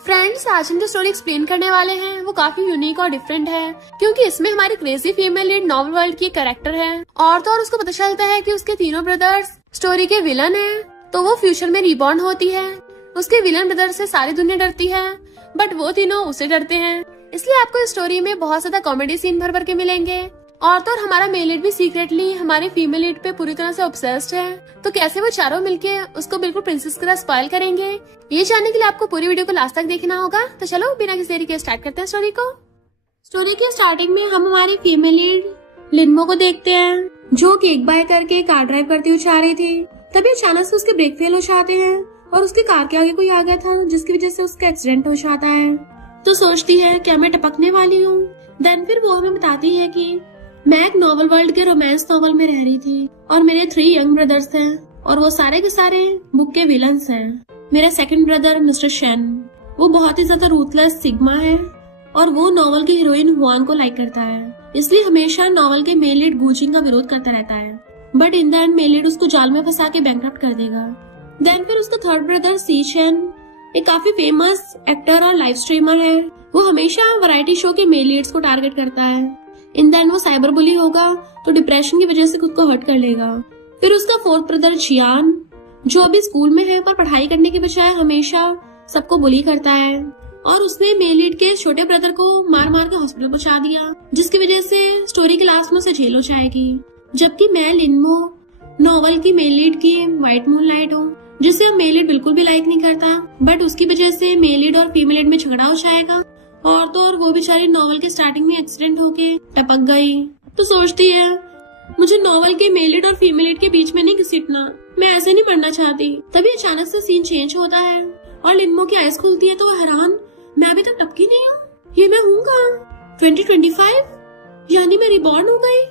Friends, आज हम जो स्टोरी एक्सप्लेन करने वाले हैं वो काफी यूनिक और डिफरेंट है, क्योंकि इसमें हमारी crazy female lead novel world की कैरेक्टर है। और तो और उसको पता चलता है कि उसके तीनों ब्रदर्स स्टोरी के विलन हैं, तो वो फ्यूचर में रिबॉर्न होती है। उसके विलन ब्रदर से सारी दुनिया डरती है, बट वो तीनों उसे डरते हैं। इसलिए आपको इस स्टोरी में बहुत ज्यादा कॉमेडी सीन भर भर के मिलेंगे। और तो और हमारा मेल लीड भी सीक्रेटली हमारी फीमेल लीड पे पूरी तरह से ऑब्सेस्ड है। तो कैसे वो चारों मिलके उसको बिल्कुल प्रिंसेस की तरह स्पॉइल करेंगे, ये जानने के लिए आपको पूरी वीडियो को लास्ट तक देखना होगा। तो चलो बिना किसी देरी के स्टार्ट करते हैं स्टोरी को। स्टोरी के स्टार्टिंग में हम हमारी फीमेल लीड लिन्मो को देखते हैं, जो केक बाय करके कार ड्राइव करती हुई जा रही थी। तभी अचानक से उसके ब्रेक फेल हो जाते हैं और उसकी कार के आगे कोई आ गया था, जिसकी वजह से उसका एक्सीडेंट हो जाता है। तो सोचती है क्या मैं टपकने वाली हूँ। देन फिर वो हमें बताती है कि मैं एक नॉवल वर्ल्ड के रोमांस नॉवल में रह रही थी और मेरे 3 यंग ब्रदर्स हैं और वो सारे के सारे बुक के विलन्स हैं। मेरा सेकंड ब्रदर मिस्टर शेन, वो बहुत ही ज्यादा रूथलेस सिग्मा है और वो नॉवल की हीरोइन हुआन को लाइक करता है, इसलिए हमेशा नॉवल के मेल लीड गूचिंग का विरोध करता रहता है। But in the end male lead उसको जाल में फंसा के बैंकरप्ट कर देगा। देन फिर उसका थर्ड ब्रदर सी शेन एक काफी फेमस एक्टर और लाइव स्ट्रीमर है। वो हमेशा वैरायटी शो के मेल लीड्स को टारगेट करता है। इन द एंड वो साइबर बुली होगा तो डिप्रेशन की वजह से खुद को हर्ट कर लेगा। फिर उसका फोर्थ ब्रदर जियान, जो अभी स्कूल में है पर पढ़ाई करने के बजाय हमेशा सबको बुली करता है और उसने मेल लीड के छोटे ब्रदर को मार मार के हॉस्पिटल पहुंचा दिया, जिसकी वजह से स्टोरी के लास्ट में उसे जेल हो जाएगी। जबकि मैं लिन्मो नॉवल की मेल लीड की व्हाइट मूनलाइट हूँ, जिसे अब मेल लीड बिल्कुल भी लाइक नहीं करता, बट उसकी वजह से मेल लीड और फीमेल लीड में झगड़ा हो जाएगा। और तो और वो बेचारी नॉवल के स्टार्टिंग में एक्सीडेंट होके टपक गई। तो सोचती है मुझे नॉवल के मेल लीड और फीमेल लीड के बीच में नहीं घसीटना, मैं ऐसे नहीं पढ़ना चाहती। तभी अचानक से सीन चेंज होता है और लिन्मो की आइज खुलती है तो वो हैरान, मैं अभी तक टपकी नहीं हूँ, ये मैं हूँ कहाँ? 2025 यानी मैं रिबॉर्न हो गई,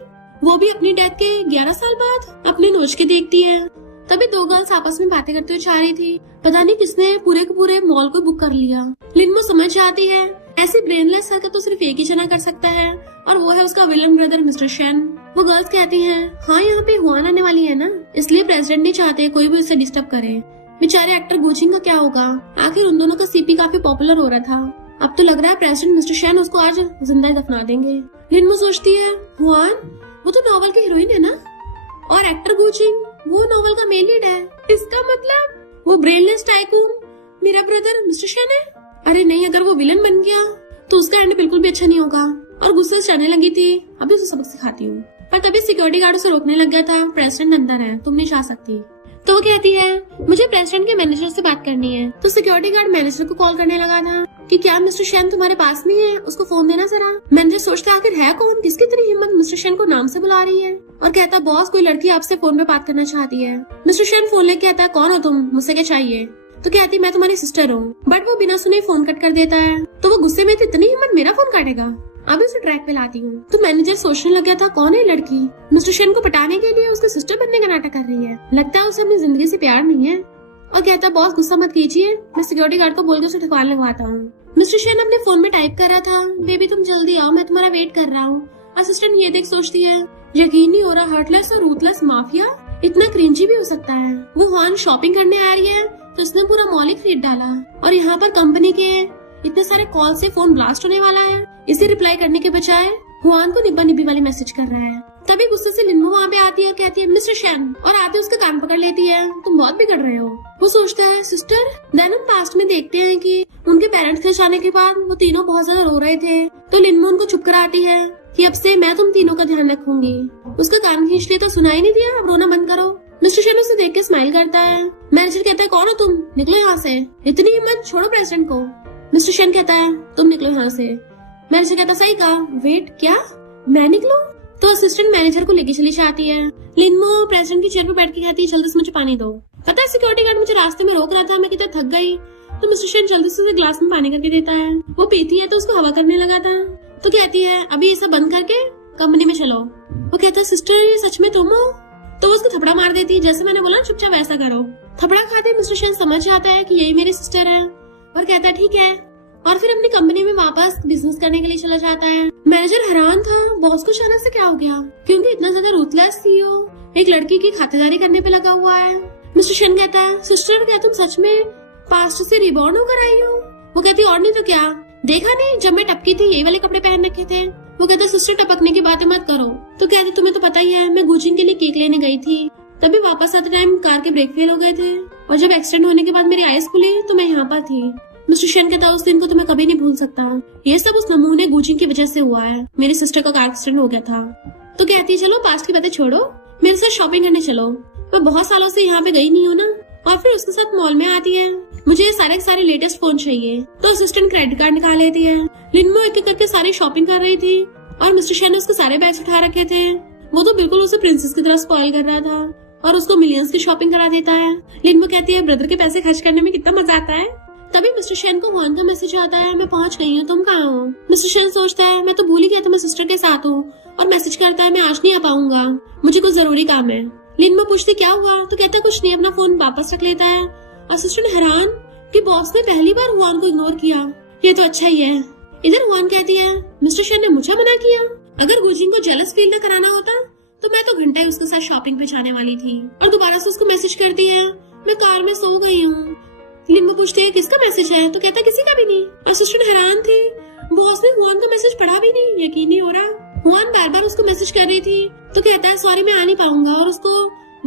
वो भी अपनी डेथ के 11 साल बाद। अपने नोच के देखती है। तभी 2 गर्ल्स आपस में बातें करते हुए जा रही थी। पता नहीं किसने पूरे के पूरे मॉल को बुक कर लिया। लिन्मो समझ जाती है ऐसी ब्रेनलेस हरकत तो सिर्फ एक ही जना कर सकता है और वो है उसका विलन ब्रदर मिस्टर शेन। वो गर्ल्स कहती हैं, हाँ यहाँ पे हुआन आने वाली है ना, इसलिए प्रेसिडेंट नहीं चाहते कोई भी उसे डिस्टर्ब करे। बेचारे एक्टर गूचिंग का क्या होगा, आखिर उन दोनों का सीपी काफी पॉपुलर हो रहा था। अब तो लग रहा है प्रेसिडेंट मिस्टर शेन उसको आज जिंदा दफना देंगे। लिन्मो सोचती है हुआन वो तो नॉवल की हीरोइन है ना, और एक्टर गूचिंग वो नॉवल का मेन लीड है। इसका मतलब वो ब्रेनलेस टाइकून मेरा ब्रदर मिस्टर शेन है। अरे नहीं, अगर वो विलन बन गया तो उसका एंड बिल्कुल भी अच्छा नहीं होगा। और गुस्से से चढ़ने लगी थी, अभी उसे सबक सिखाती हूँ। पर तभी सिक्योरिटी गार्ड उसे रोकने लग गया था, प्रेसिडेंट अंदर है, तुम नहीं जा सकती। तो वो कहती है मुझे प्रेसिडेंट के मैनेजर से बात करनी है। तो सिक्योरिटी गार्ड मैनेजर को कॉल करने लगा था कि क्या मिस्टर शेन तुम्हारे पास नहीं है, उसको फोन देना जरा। मैनेजर सोचता आखिर है कौन, किसकी इतनी हिम्मत मिस्टर शेन को नाम से बुला रही है, और कहता बॉस कोई लड़की आपसे फोन पे बात करना चाहती है। मिस्टर शेन फोन लेके कहता है कौन हो तुम, मुझसे क्या चाहिए। तो कहती मैं तुम्हारी सिस्टर हूँ, बट वो बिना सुने फोन कट कर देता है। तो वो गुस्से में इतनी हिम्मत मेरा फोन काटेगा, अभी उसे ट्रैक पे लाती हूँ। तो मैनेजर सोचने लग गया था कौन है लड़की, मिस्टर शेन को पटाने के लिए उसके सिस्टर बनने का नाटक कर रही है, लगता है उसे अपनी जिंदगी से प्यार नहीं है। और कहता बॉस गुस्सा मत कीजिए, मैं सिक्योरिटी गार्ड को बोल के उसे ठिकाने लगवाता हूँ। मिस्टर शेन अपने फोन में टाइप कर रहा था, बेबी तुम जल्दी आओ, मैं तुम्हारा वेट कर रहा हूँ। असिस्टेंट ये देख सोचती है यकीन नहीं हो रहा, हर्टलेस और रूथलेस माफिया इतना क्रिंजी भी हो सकता है। वो हुआन शॉपिंग करने आ रही है तो इसने पूरा मॉल ही खरीद डाला, और यहाँ पर कंपनी के इतने सारे कॉल से फोन ब्लास्ट होने वाला है। इसे रिप्लाई करने के बजाय हुआन को निब्बा निब्बी वाली मैसेज कर रहा है। तभी गुस्से से लिन्मो वहाँ पे आती है और कहती है मिस्टर शेन, और आते उसका कान पकड़ लेती है, तुम बहुत बिगड़ रहे हो। वो सोचता है सिस्टर। देन हम पास्ट में देखते हैं कि उनके पेरेंट्स के जाने के बाद वो तीनों बहुत ज्यादा रो रहे थे, तो लिन्मो उनको चुप कराती है कि अब से मैं तुम तीनों का ध्यान रखूंगी। उसका कान खींच लिया तो सुनाई नहीं दिया, अब रोना बंद करो। मिस्टर शेन उसे देख के स्माइल करता है। मैनेजर कहता है कौन हो तुम, निकलो यहाँ से, इतनी हिम्मत, छोड़ो प्रेसिडेंट को। मिस्टर शेन कहता है तुम निकलो यहाँ से। मैनेजर कहता सही कहा, वेट क्या मैं निकलूं? तो असिस्टेंट मैनेजर को लेके चली जाती है। लिन्मो प्रेसिडेंट की चेयर पर बैठ के कहती है जल्दी से मुझे पानी दो। पता है सिक्योरिटी गार्ड मुझे रास्ते में रोक रहा था, मैं कितना थक गई। तो मिस्टर शेन जल्दी से उसे ग्लास में पानी करके देता है। वो पीती है तो उसको हवा करने लगा था। तो कहती है अभी ये सब बंद करके कंपनी में चलो। वो कहता है सिस्टर ये सच में तुम हो? तो वो उसको थपड़ा मार देती है, जैसे मैंने बोला चुपचाप वैसा करो। थपड़ा खाते मिस्टर शेन समझ जाता है कि यही मेरी सिस्टर है और कहता है ठीक है, और फिर अपनी कंपनी में वापस बिजनेस करने के लिए चला जाता है। मैनेजर हैरान था बॉस को अचानक से क्या हो गया, क्योंकि इतना ज्यादा रूथलेस सीईओ एक लड़की की खातिरदारी करने पे लगा हुआ है। मिस्टर शेन कहता है सिस्टर क्या तुम सच में पास्ट से रिबॉर्न होकर आई हो? वो कहती और नहीं तो क्या, देखा नहीं जब मैं टपकी थी यही वाले कपड़े पहन रखे थे। वो कहता सिस्टर टपकने की बातें मत करो। तो कहती तुम्हें तो पता ही है मैं गुजिन के लिए केक लेने गई थी, तभी वापस आते टाइम कार के ब्रेक फेल हो गए थे और जब एक्सीडेंट होने के बाद मेरी आईज खुली तो मैं यहाँ पर थी। मिस्टर शेन कहता उस दिन को तो मैं कभी नहीं भूल सकता, ये सब उस नमूने गुजिन की वजह से हुआ है, मेरी सिस्टर का कार एक्सीडेंट हो गया था। तो कहती है चलो पास्ट की बातें छोड़ो, मेरे साथ शॉपिंग करने चलो, मैं बहुत सालों से यहाँ पे गई नहीं हूँ ना। और फिर उसके साथ मॉल में आती है, मुझे ये सारे के सारे लेटेस्ट फोन चाहिए। तो असिस्टेंट क्रेडिट कार्ड निकाल लेती है। लिनमो एक एक करके सारी शॉपिंग कर रही थी और मिस्टर शेन ने उसके सारे बैग्स उठा रखे थे। वो तो बिल्कुल उसे प्रिंसेस की तरह स्पॉइल कर रहा था और उसको मिलियंस की शॉपिंग करा देता है। लिनमो कहती है ब्रदर के पैसे खर्च करने में कितना मजा आता है। तभी मिस्टर शेन को हुआन का मैसेज आता है, मैं पहुंच गई हूँ, तुम कहाँ हो। मिस्टर शेन सोचता है मैं तो भूल ही गया था मैं सिस्टर के साथ हूँ, और मैसेज करता है मैं आज नहीं आ पाऊंगा, मुझे कुछ जरूरी काम है। लिनमो पूछती क्या हुआ, तो कहता कुछ नहीं, अपना फोन वापस रख लेता है। असिस्टेंट हैरान कि बॉस ने पहली बार हुआन को इग्नोर किया, ये तो अच्छा ही है। इधर हुआन कहती है मिस्टर शेन ने मुझे मना किया, अगर गुजिन को जेलस फील न कराना होता तो मैं तो घंटे उसके साथ शॉपिंग पे जाने वाली थी। और दोबारा से उसको मैसेज करती है मैं कार में सो गई हूँ। लिनमो पूछती है किसका मैसेज है, तो कहता किसी का भी नहीं। असिस्टेंट हैरान थी, बॉस ने हुआन का मैसेज पढ़ा भी नहीं, यकीन नहीं हो रहा। हुआन बार बार उसको मैसेज कर रही थी तो कहता है सॉरी मैं आ नहीं पाऊंगा और उसको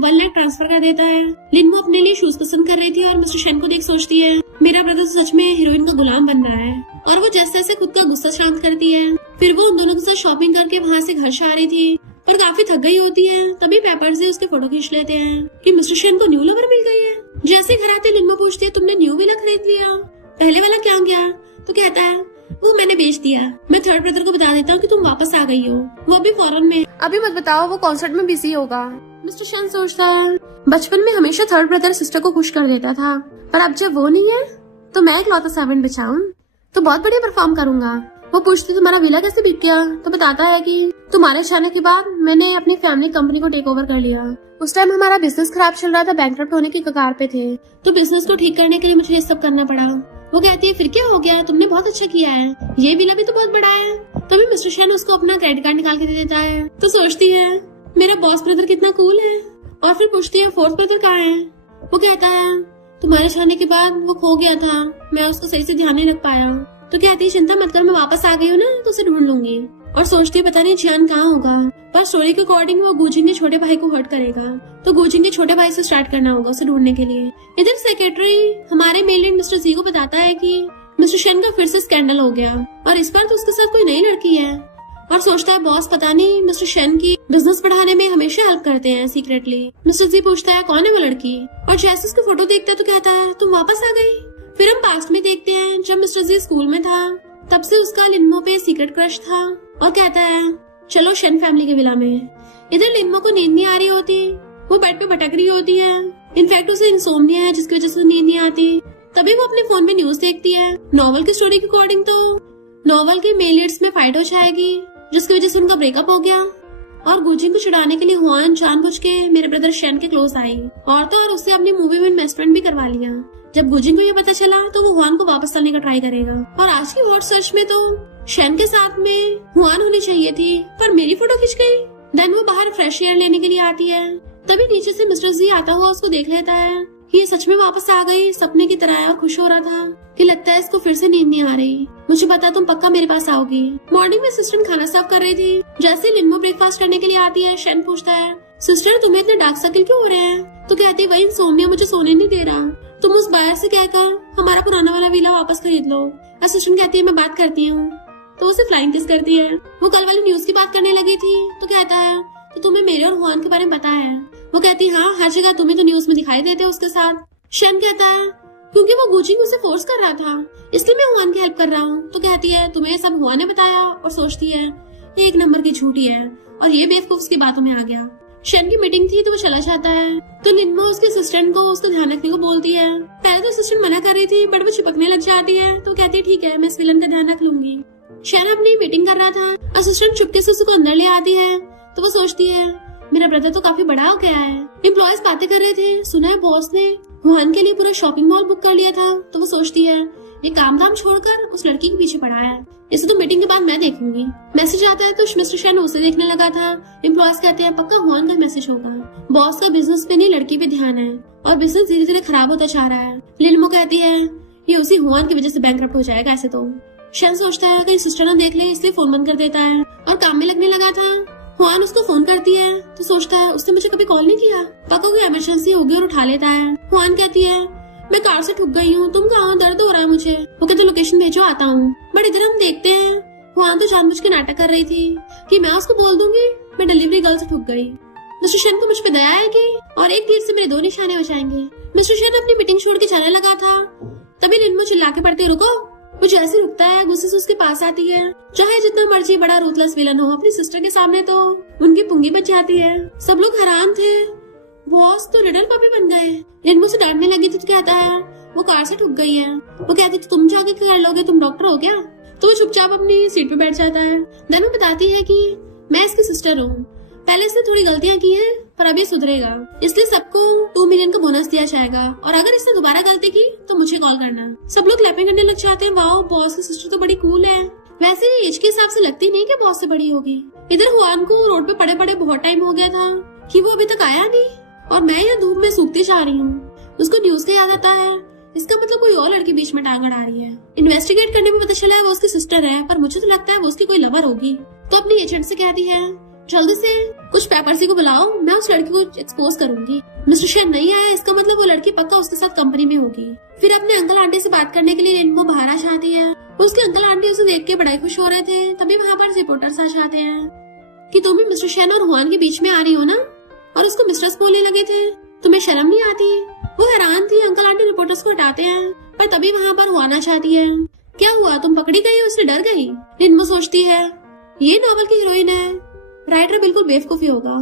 1 लाख ट्रांसफर कर देता है। लिनमो अपने लिए शूज पसंद कर रही थी और मिस्टर शेन को देख सोचती है मेरा ब्रदर सच में हीरोइन का गुलाम बन रहा है। और वो जैसे जैसे खुद का गुस्सा शांत करती है। फिर वो उन दोनों के साथ शॉपिंग करके वहाँ से घर से आ रही थी पर काफी थक गई होती है। तभी पेपर से उसके फोटो खींच लेते हैं कि मिस्टर शेन को न्यू लवर मिल गई है। जैसे घर आते लिनमो पूछती है तुमने न्यू विला खरीद लिया, पहले वाला क्या गया। तो कहता है वो मैंने बेच दिया, मैं थर्ड ब्रदर को बता देता हूँ कि तुम वापस आ गई हो, वो अभी फॉरेन में, अभी मत बताओ, वो कॉन्सर्ट में बिजी होगा। मिस्टर शेन सोचता है बचपन में हमेशा थर्ड ब्रदर सिस्टर को खुश कर देता था, पर अब जब वो नहीं है तो मैं इकलौता सर्वेंट बचाऊं तो बहुत बढ़िया परफॉर्म करूंगा। वो पूछती तुम्हारा विला कैसे बिक गया, तो बताता है कि तुम्हारे जाने के बाद मैंने अपनी फैमिली कंपनी को टेक ओवर कर लिया। उस टाइम हमारा बिजनेस खराब चल रहा था, बैंकरप्ट होने की कगार पे थे, तो बिजनेस को ठीक करने के लिए मुझे ये सब करना पड़ा। वो कहती है फिर क्या हो गया, तुमने बहुत अच्छा किया है, ये विला भी तो बहुत बड़ा है। तभी मिस्टर शेन उसको अपना क्रेडिट कार्ड निकाल के दे देता है। तो सोचती है मेरा बॉस ब्रदर कितना कूल है। और फिर पूछती है फोर्थ ब्रदर कहाँ है। वो कहता है तुम्हारे जाने के बाद वो खो गया था, मैं उसको सही से ध्यान नहीं रख पाया। तो कहती है चिंता मत कर, मैं वापस आ गई हूँ ना तो उसे ढूंढ लूंगी। और सोचती है पता नहीं जियान कहाँ होगा, पर स्टोरी के अकॉर्डिंग वो गुजिन के छोटे भाई को हर्ट करेगा, तो गुजिन के छोटे भाई से स्टार्ट करना होगा उसे ढूंढने के लिए। इधर सेक्रेटरी हमारे मेल लीड मिस्टर जी को बताता है कि मिस्टर शेन का फिर से स्कैंडल हो गया और इस बार तो उसके साथ कोई नई लड़की है। और सोचता है बॉस पता नहीं मिस्टर शेन की बिजनेस बढ़ाने में हमेशा हेल्प करते हैं सीक्रेटली। मिस्टर जी पूछता है कौन है वो लड़की, और जैसे उसकी फोटो देखता है तो कहता है तुम वापस आ गई। फिर हम पास्ट में देखते हैं जब मिस्टर जी स्कूल में था, तब से उसका लिनमो पे सीक्रेट क्रश था और कहता है चलो शेन फैमिली के विला में। इधर लिनमो को नींद नहीं आ रही होती, वो बेड पे भटक रही होती है। इनफैक्ट उसे इंसोम्निया है जिसकी वजह से नींद नहीं आती। तभी वो अपने फोन में न्यूज देखती है। नॉवल की स्टोरी के अकॉर्डिंग तो नॉवल की मेल लीड्स में फाइट हो जाएगी जिसकी वजह से उनका ब्रेकअप हो गया। और गुजिन को छुड़ाने के लिए हुआन जानबूझ के मेरे ब्रदर शेन के क्लोज आई और तो और उससे अपनी मूवी में इन्वेस्टमेंट भी करवा लिया। जब गुजिन को ये पता चला तो वो हुआन को वापस लाने का ट्राई करेगा। और आज की हॉट सर्च में तो शेन के साथ में हुआन होनी चाहिए थी, पर मेरी फोटो खिंच गई। देन वो बाहर फ्रेश एयर लेने के लिए आती है। तभी नीचे से मिस्टर जी आता हुआ उसको देख लेता है कि ये सच में वापस आ गई सपने की तरह और खुश हो रहा था कि लगता है इसको फिर से नींद नहीं आ रही, मुझे पता तुम पक्का मेरे पास आओगी। मॉर्निंग में असिस्टेंट खाना सर्व कर रही थी। जैसे लिनमो ब्रेकफास्ट करने के लिए आती है, शेन पूछता है सिस्टर तुम्हें इतने डार्क सर्कल क्यों हो रहे हैं। तो कहती वही इंसोम्निया मुझे सोने नहीं दे रहा, तुम उस बायर से कहकर हमारा पुराना वाला विला वापस खरीद लो। असिस्टेंट कहती है मैं बात करती हूँ, तो उसे फ्लाइंग किस करती है। वो कल वाली न्यूज की बात करने लगी थी तो कहता है तो तुम्हें मेरे और हुआन के बारे में पता है। वो कहती है हाँ, हर जगह तुम्हें तो न्यूज में दिखाई देते हो उसके साथ। शेन कहता है क्योंकि वो गुजिन उसे फोर्स कर रहा था इसलिए मैं हुआन की हेल्प कर रहा हूँ। तो कहती है तुम्हें सब हुआन ने बताया, और सोचती है ये एक नंबर की झूठी है और ये बेवकूफ उसकी बातों में आ गया। शेन की मीटिंग थी तो वो चला जाता है। तो लिनमो उसके असिस्टेंट को उसका ध्यान रखने को बोलती है। पहले तो असिस्टेंट मना कर रही थी बट वो चिपकने लग जाती है तो कहती है ठीक है मैं इस विलन का ध्यान रख लूंगी। शेन अपनी मीटिंग कर रहा था, असिस्टेंट चुपके से उसको अंदर ले आती है तो वो सोचती है मेरा ब्रदर तो काफी बड़ा हो गया है। एम्प्लॉयज बातें कर रहे थे, सुना है बॉस ने हुआन के लिए पूरा शॉपिंग मॉल बुक कर लिया था। तो वो सोचती है ये काम धाम छोड़कर उस लड़की के पीछे पड़ा है, इसे तो मीटिंग के बाद मैं देखूंगी। मैसेज आता है तो मिस्टर शेन उसे देखने लगा था। एम्प्लॉयज कहते हैं पक्का हुआन का मैसेज होगा, बॉस का बिजनेस पे नहीं लड़की पे ध्यान है और बिजनेस धीरे धीरे खराब होता जा रहा है। लिनमो कहती है ये उसी हुआन की वजह से बैंकरप्ट हो जाएगा ऐसे तो। शन सोचता है अगर सिस्टर ना देख ले इसलिए फोन बंद कर देता है और काम में लगने लगा था। हुआन उसको फोन करती है तो सोचता है उसने मुझे कभी कॉल नहीं किया, पक्का कोई इमरजेंसी होगी और उठा लेता है। हुआन कहती है मैं कार से ठुक गई हूँ, तुम कहाँ हो, दर्द हो रहा है मुझे। वो कहते लोकेशन भेजो, आता हूँ। बट इधर हम देखते हैं हुआन तो जानबूझ के नाटक कर रही थी कि मैं उसको बोल दूंगी मैं डिलीवरी गर्ल से ठुक गई। मिस्टर शन को मुझ पे दया आएगी और एक तीर से मेरे 2 निशाने हो जाएंगे। मिस्टर शन अपनी मीटिंग छोड़ के जाने लगा था तभी लिनमो चिल्ला के पड़ती रुको। वो जैसे रुकता है गुस्से से उसके पास आती है। चाहे जितना मर्जी बड़ा रूथलेस विलन हो, अपनी सिस्टर के सामने तो उनकी पुंगी बच जाती है। सब लोग हैरान थे, बॉस तो लिटिल पपी बन गए। लिनमो से डांटने लगी तो कहता है वो कार से ठुक गई है। वो कहती तो तुम जाके क्या कर लोगे, तुम डॉक्टर हो क्या। तो वो चुपचाप अपनी सीट पे बैठ जाता है। देन वो बताती है कि मैं इसकी सिस्टर हूँ, पहले इसने थोड़ी गलतियां की हैं पर अभी सुधरेगा, इसलिए सबको 2 मिलियन का बोनस दिया जाएगा और अगर इसने दोबारा गलती की तो मुझे कॉल करना। सब लोग क्लैपिंग करने लग जाते हैं। वाओ, बॉस की सिस्टर तो बड़ी कूल है। वैसे ये एज के हिसाब से लगती नहीं कि बॉस से बड़ी होगी। इधर हुआन को रोड पे पड़े पड़े बहुत टाइम हो गया था कि वो अभी तक आया नहीं और मैं यहाँ धूप में सूखती जा रही हूँ। उसको न्यूज का याद आता है, इसका मतलब कोई और लड़की बीच में टांग अड़ा रही है। इन्वेस्टिगेट करने में पता चला है वो उसकी सिस्टर है, पर मुझे तो लगता है वो उसकी कोई लवर होगी। तो अपनी एजेंट से कहती है जल्दी से कुछ पेपरसी को बुलाओ, मैं उस लड़की को एक्सपोज करूंगी। मिस्टर शेन नहीं आया, इसका मतलब वो लड़की पक्का उसके साथ कंपनी में होगी। फिर अपने अंकल आंटी से बात करने के लिए लिनमो बाहर आ जाती है। उसके अंकल आंटी उसे देख के बड़ा खुश हो रहे थे। तभी वहाँ पर रिपोर्टर्स आ जाते हैं कि तुम भी मिस्टर शेन और हुआन के बीच में आ रही हो ना, और उसको मिस्ट्रेस बोलने लगे थे, तुम्हें शर्म नहीं आती। वो हैरान थी। अंकल आंटी रिपोर्टर्स को हटाते हैं पर तभी वहाँ पर हुआन आ जाती है। क्या हुआ, तुम पकड़ी गई, उससे डर गई। लिनमो सोचती है ये नॉवल की हीरोइन है, राइटर बिल्कुल बेवकूफी होगा,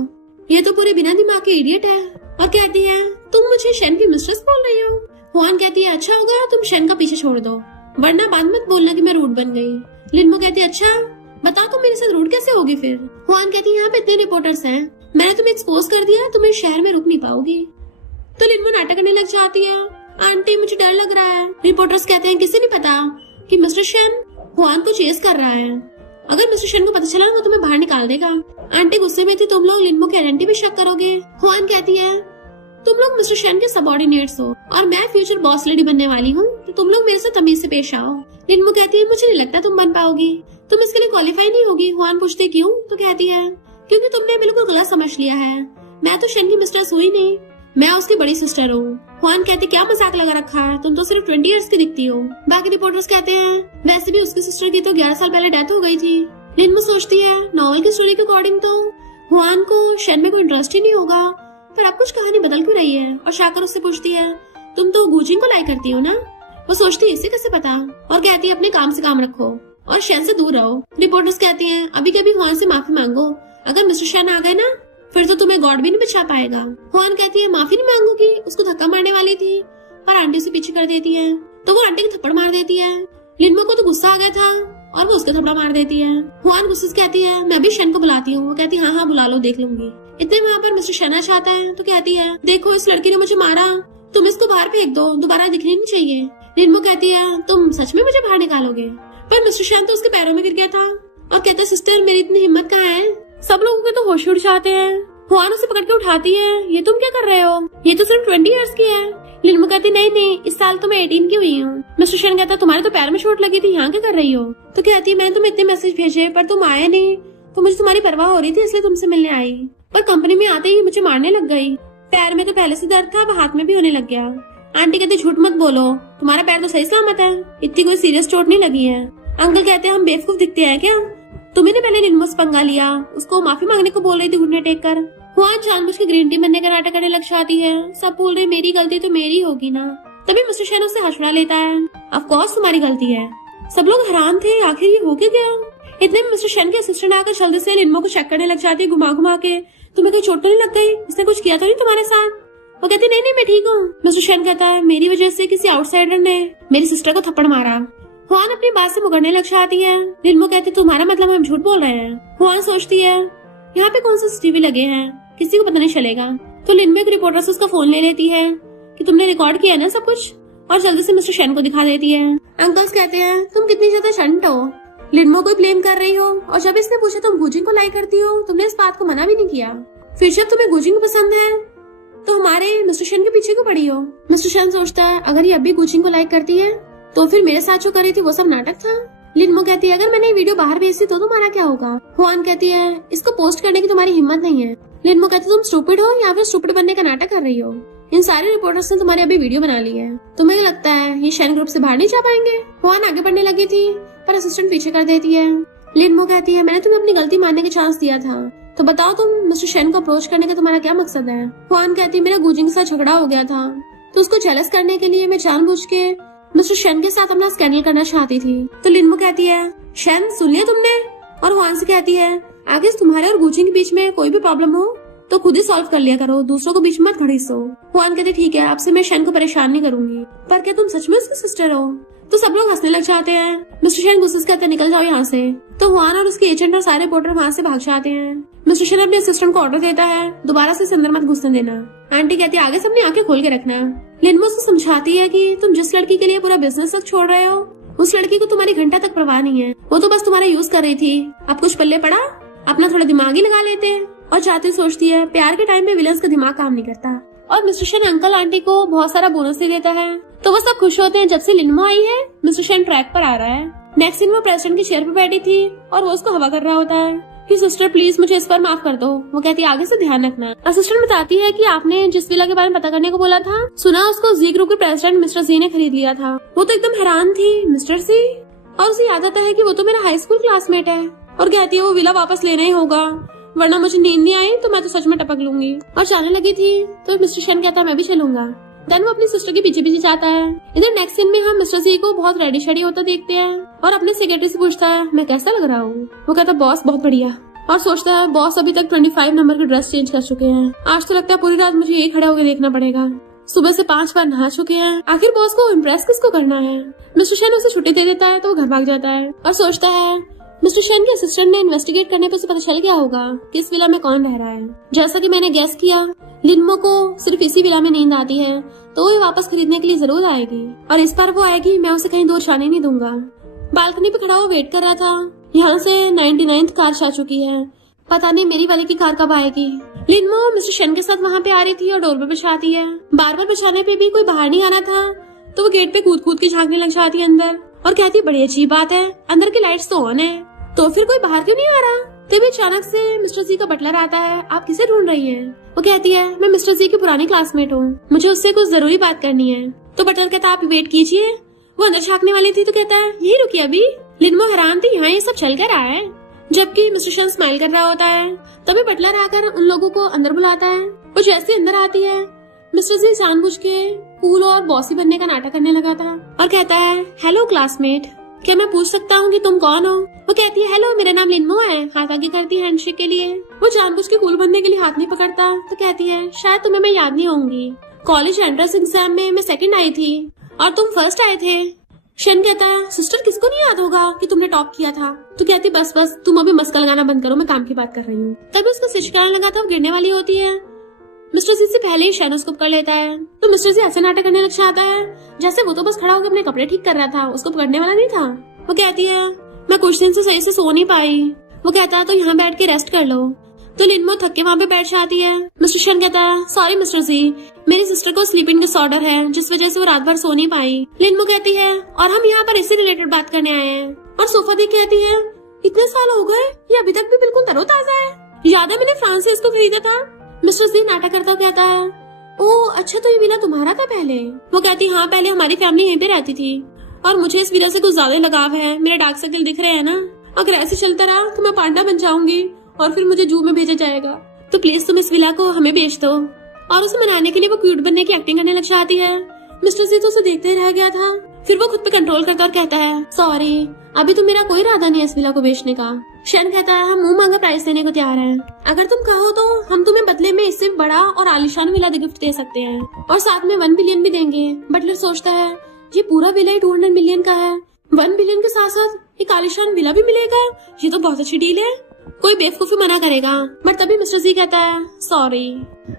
ये तो पूरे बिना दिमाग के इडियट है। और कहती है तुम मुझे शेन की मिस्ट्रेस बोल रही हो। हुआन कहती है अच्छा होगा तुम शेन का पीछे छोड़ दो, वरना बाद मत बोलना कि मैं रूड बन गई। लिनमो कहती है अच्छा बताओ तुम मेरे साथ रूड कैसे होगी फिर। हुआन कहती है यहाँ पे इतने रिपोर्टर्स हैं, मैंने तुम्हें एक्सपोज कर दिया, तुम इस शहर में रुक नहीं पाओगी। तो लिनमो नाटक करने लग जाती है, आंटी मुझे डर लग रहा है। रिपोर्टर्स कहते हैं किसे नहीं पता कि मिस्टर शेन हुआन को चेस कर रहा है, अगर मिस्टर शेन को पता चला तो तुम्हें बाहर निकाल देगा। आंटी गुस्से में थी, तुम लोग लिनमो की आइडेंटिटी पे शक करोगे। हुआन कहती है तुम लोग मिस्टर शेन के सबऑर्डिनेट्स हो और मैं फ्यूचर बॉस लेडी बनने वाली हूँ, तो तुम लोग मेरे साथ तमीज से पेश आओ। लिनमो कहती है मुझे नहीं लगता तुम बन पाओगी, तुम इसके लिए क्वालिफाई नहीं होगी। हुआन पूछते क्यों, तो कहती है क्योंकि तुमने बिल्कुल गलत समझ लिया है, मैं तो शेन की मिस्ट्रेस हुई नहीं, मैं उसकी बड़ी सिस्टर हूँ। हुआन कहते क्या मजाक लगा रखा है, तुम तो सिर्फ 20 इयर्स की दिखती हो। बाकी रिपोर्टर्स कहते हैं वैसे भी उसकी सिस्टर की तो 11 साल पहले डेथ हो गई थी। लिनमो सोचती है नॉवल की स्टोरी के अकॉर्डिंग तो हुआन को शेन में कोई इंटरेस्ट ही नहीं होगा, पर अब कुछ कहानी बदल क्यों रही है। और शाकर उससे पूछती है तुम तो गूजिंग को लाइक करती हो ना। वो सोचती है इसे कैसे पता, और कहती है अपने काम से काम रखो और शेन से दूर रहो। रिपोर्टर्स कहती हैं अभी कभी हुआन से माफी मांगो, अगर मिस्टर शेन आ गए ना फिर तो तुम्हें गॉड भी नहीं बचा पाएगा। हुआन कहती है माफी नहीं मांगूंगी, उसको धक्का मारने वाली थी पर आंटी उसे पीछे कर देती है, तो वो आंटी को थप्पड़ मार देती है। लिनमो को तो गुस्सा आ गया था और वो उसके थप्पड़ मार देती है। हुआन गुस्से से कहती है मैं भी शेन को बुलाती हूँ। वो कहती है हाँ बुला लो, देख लूंगी। इतने वहाँ पर मिस्टर शेन चाहता है तो कहती है देखो इस लड़की ने मुझे मारा, तुम इसको बाहर फेंक दो, दोबारा दिखनी नहीं चाहिए। लिनमो कहती है तुम सच में मुझे बाहर निकालोगे, पर मिस्टर शेन तो उसके पैरों में गिर गया था और कहता सिस्टर मेरी इतनी हिम्मत कहाँ है। सब लोगों के तो होश उड़ जाते हैं। हुआन उसे पकड़ के उठाती है, ये तुम क्या कर रहे हो, ये तो सिर्फ 20 इयर्स की है। लिनमो कहती नहीं इस साल तो मैं 18 की हुई हूँ। मिस्टर शेन कहता तुम्हारे तो पैर में चोट लगी थी, यहाँ क्या कर रही हो। तो कहती मैंने तुम्हें इतने मैसेज भेजे पर तुम आए नहीं, तो मुझे तुम्हारी परवाह हो रही थी इसलिए तुमसे मिलने आई, पर कंपनी में आते ही मुझे मारने लग गई। पैर में तो पहले से दर्द था, अब हाथ में भी होने लग गया। आंटी कहते झूठ मत बोलो, तुम्हारा पैर तो सही सलामत है, इतनी कोई सीरियस चोट नहीं लगी है। अंकल कहते हम बेवकूफ दिखते हैं क्या, तुम्हें ने पहले लिनमो से पंगा लिया, उसको माफी मांगने को बोल रही थी घुटने टेक कर। हुआन जानबूझ के ग्रीन टी बनने का नाटक करने लग जाती है। सब बोल रहे मेरी गलती तो मेरी होगी ना। तभी मिस्टर शेन उससे हंसड़ा लेता है, ऑफ कोर्स तुम्हारी गलती है। सब लोग हैरान थे आखिर ये हो क्या गया। इतने में मिस्टर शेन के असिस्टेंट आकर जल्दी से लिनमो को चेक करने लग जाती है घुमा घुमा के, तुम्हें कहीं चोट तो नहीं लग गई, इसने कुछ किया तो नहीं तुम्हारे साथ। वो कहती नहीं मैं ठीक हूँ। मिस्टर शेन कहता है मेरी वजह से किसी आउटसाइडर ने मेरी सिस्टर को थप्पड़ मारा। हुआन अपनी बात से मुकरने लग जाती है। लिनमो कहती तुम्हारा मतलब हम झूठ बोल रहे हैं। हुआन सोचती है यहाँ पे कौन से सीसीटीवी लगे हैं, किसी को पता नहीं चलेगा। तो लिनमो एक रिपोर्टर से उसका फोन ले लेती है कि तुमने रिकॉर्ड किया ना सब कुछ, और जल्दी से मिस्टर शेन को दिखा देती है। अंकल्स कहते हैं तुम कितनी ज्यादा शंट हो, लिनमो को ब्लेम कर रही हो, और जब इसने पूछा तुम गुजिंग को लाइक करती हो, तुमने इस बात को मना भी नहीं किया। फिर जब तुम्हें गुजिंग पसंद है तो हमारे मिस्टर शेन के पीछे क्यों पड़ी हो। मिस्टर शेन सोचता है अगर ये अभी गुजिंग को लाइक करती है तो फिर मेरे साथ जो कर रही थी वो सब नाटक था। लिनमो कहती है अगर मैंने ये वीडियो बाहर भेज दी तो तुम्हारा क्या होगा। हुआन कहती है इसको पोस्ट करने की तुम्हारी हिम्मत नहीं है। लिनमो कहती है तुम स्टूपिड हो या फिर स्टूपिड बनने का नाटक कर रही हो। इन सारे रिपोर्टर्स ने तुम्हारी अभी वीडियो बना ली है। तुम्हें लगता है ये शेन ग्रुप से बाहर नहीं जा पाएंगे। हुआन आगे बढ़ने लगी थी पर असिस्टेंट पीछे कर देती है। लिनमो कहती है मैंने तुम्हें अपनी गलती मानने का चांस दिया था, तो बताओ तुम मिस्टर शेन को अप्रोच करने का तुम्हारा क्या मकसद है। हुआन कहती है मेरा गुजिंग के साथ झगड़ा हो गया था, तो उसको जेलस करने के लिए मैं जानबूझ के मिस्टर शेन के साथ अपना स्कैंडल करना चाहती थी। तो लिनमो कहती है शेन सुन लिया तुमने। और हुआन से कहती है आगे तुम्हारे और गुजिंग के बीच में कोई भी प्रॉब्लम हो तो खुद ही सॉल्व कर लिया करो, दूसरों को बीच में मत घड़ीसो। हुआन कहते ठीक है, अब से मैं शेन को परेशान नहीं करूंगी। पर क्या तुम सच में उसकी सिस्टर हो। तो सब लोग हंसने लग जाते हैं। मिस्टर शेन गुस्से से कहते हैं निकल जाओ यहाँ से। तो हुआन और उसके एजेंट और सारे रिपोर्टर वहाँ से भाग जाते हैं। मिस्टर शेन अपने असिस्टेंट को ऑर्डर देता है दोबारा से अंदर मत घुसने देना। आंटी कहती है आगे से अपनी आंखें खोल के रखना। लिनमो उसको समझाती है कि तुम जिस लड़की के लिए पूरा बिजनेस तक छोड़ रहे हो उस लड़की को तुम्हारी घंटा तक परवाह नहीं है, वो तो बस तुम्हारा यूज कर रही थी। अब कुछ पल्ले पड़ा, अपना थोड़ा दिमाग ही लगा लेते। और जाते सोचती है प्यार के टाइम में विलन्स का दिमाग काम नहीं करता। और मिस्टर शेन अंकल आंटी को बहुत सारा बोनस दे देता है, तो वो सब खुश होते हैं। जब से लिनमो आई है मिस्टर शेन ट्रैक पर आ रहा है। नेक्स्ट सीन वो प्रेसिडेंट की चेयर पर बैठी थी और वो उसको हवा कर रहा होता है कि सिस्टर प्लीज मुझे इस पर माफ कर दो। वो कहती है आगे से ध्यान रखना। असिस्टेंट बताती है कि आपने जिस विला के बारे में पता करने को बोला था, सुना उसको जी ग्रुप के प्रेसिडेंट मिस्टर जी ने खरीद लिया था। वो तो एकदम हैरान थी, मिस्टर जी। और उसे याद आता है कि वो तो मेरा हाई स्कूल क्लासमेट है। और कहती है वो विला वापस लेना ही होगा, वरना मुझे नींद नहीं आई तो मैं तो सच में टपक लूंगी। और जाने लगी थी तो मिस्टर शेन कहता है मैं भी चलूंगा। देन वो अपनी सिस्टर के पीछे पीछे जाता है। इधर नेक्स्ट सीन में हम मिस्टर जी को बहुत रेडी शेडी होता देखते हैं और अपने सेक्रेटरी से पूछता है मैं कैसा लग रहा हूँ। वो कहता है बॉस बहुत बढ़िया। और सोचता है बॉस अभी तक 25 नंबर की ड्रेस चेंज कर चुके हैं, आज तो लगता है पूरी रात मुझे यही खड़ा होकर देखना पड़ेगा। सुबह से 5 बार नहा चुके हैं, आखिर बॉस को इम्प्रेस किसको करना है। मिस्टर शेन उसे छुट्टी दे देता है तो वो घर भाग जाता है और सोचता है मिस्टर शेन के असिस्टेंट ने इन्वेस्टिगेट करने पर उसे पता चल गया होगा कि इस विला में कौन रह रहा है। जैसा कि मैंने गेस किया लिनमो को सिर्फ इसी विला में नींद आती है, तो वो वापस खरीदने के लिए जरूर आएगी। और इस बार वो आएगी, मैं उसे कहीं दूर जाने नहीं दूंगा। बालकनी पे खड़ा वो वेट कर रहा था। यहाँ से 99th कार आ चुकी है, पता नहीं मेरी वाले की कार कब आएगी। लिनमो मिस्टर शेन के साथ वहाँ पे आ रही थी और डोर पे बजाती है। बार बार बजाने पे भी कोई बाहर नहीं आना था, तो वो गेट पे कूद कूद के झांकने लग जाती है अंदर और कहती है बड़ी अजीब बात है, अंदर की लाइट्स तो ऑन है, तो फिर कोई बाहर क्यों नहीं आ रहा। तभी अचानक से मिस्टर जी का बटलर आता है। आप किसे ढूंढ रही हैं? वो कहती है मैं मिस्टर जी की पुरानी क्लासमेट हूँ, मुझे उससे कुछ जरूरी बात करनी है। तो बटलर कहता है आप वेट कीजिए। वो अंदर झांकने वाली थी तो कहता है यही रुकिए अभी। लिनमो हैरान थी, यहाँ ये सब चल कर रहा है, जबकि मिस्टर शेन स्माइल कर रहा होता है। तभी बटलर आकर उन लोगों को अंदर बुलाता है। वो जैसे अंदर आती है मिस्टर जी जानबूझ के कूल और बॉसी बनने का नाटक करने लगा था और कहता है हेलो क्लासमेट, क्या मैं पूछ सकता हूँ कि तुम कौन हो। वो कहती है हेलो मेरा नाम लिनमो है, हाथ आगे करती है हैंडशेक के लिए। वो जानबूझ के कूल बनने के लिए हाथ नहीं पकड़ता तो कहती है शायद तुम्हें मैं याद नहीं होंगी, कॉलेज एंट्रेंस एग्जाम में मैं सेकंड आई थी और तुम फर्स्ट आए थे। शेन कहता है सिस्टर किसको नहीं याद होगा कि तुमने टॉप किया था। तो कहती बस बस तुम अभी मस्का लगाना बंद करो, मैं काम की बात कर रही हूँ। तभी उसको सिचकाने लगा था, वो गिरने वाली होती है। मिस्टर जी से पहले ही शेन उसको पकड़ लेता है। तो मिस्टर जी ऐसे नाटक करने लग जाता है जैसे वो तो बस खड़ा होकर अपने कपड़े ठीक कर रहा था, उसको पकड़ने वाला नहीं था। वो कहती है मैं कुछ दिन से सही से सो नहीं पाई। वो कहता है तो यहाँ बैठ के रेस्ट कर लो। तो लिनमो थक के वहाँ पे बैठ जाती है। मिस्टर शेन कहता है सॉरी मिस्टर जी, मेरी सिस्टर को स्लीपिंग डिसऑर्डर है जिस वजह से वो रात भर सो नहीं पाई। लिनमो कहती है और हम यहाँ पर इससे रिलेटेड बात करने आए हैं। और सोफा दी कहती है इतने साल हो गए, ये अभी तक भी बिल्कुल तरोताजा है, याद है मैंने फ्रांस से इसको खरीदा था। मिस्टर जी नाटक करता कहता है ओह अच्छा तो ये विला तुम्हारा था पहले। वो कहती हाँ पहले हमारी फैमिली यहीं पे रहती थी और मुझे इस विला से कुछ ज्यादा लगाव है, मेरे डार्क सर्कल दिख रहे हैं ना, अगर ऐसे चलता रहा तो मैं पांडा बन जाऊंगी और फिर मुझे जू में भेजा जाएगा, तो प्लीज तुम इस विला को हमें बेच दो। और उसे मनाने के लिए वो क्यूट बनने की एक्टिंग करने लग जाती है। मिस्टर जी तो उसे देखते ही रह गया था। फिर वो खुद पे कंट्रोल करता और कहता है सॉरी अभी तो मेरा कोई इरादा नहीं है इस विला को बेचने का। शेन कहता है हम मुंह मांगा प्राइस देने को तैयार हैं, अगर तुम कहो तो हम तुम्हें बदले में इससे बड़ा और आलिशान विला गिफ्ट दे सकते हैं और साथ में 1 बिलियन भी देंगे। बटलर सोचता है ये पूरा विला ही 200 मिलियन का है, 1 बिलियन के साथ साथ एक आलिशान विला भी मिलेगा, ये तो बहुत अच्छी डील है, कोई बेवकूफी मना करेगा। बट तभी मिस्टर जी कहता है सॉरी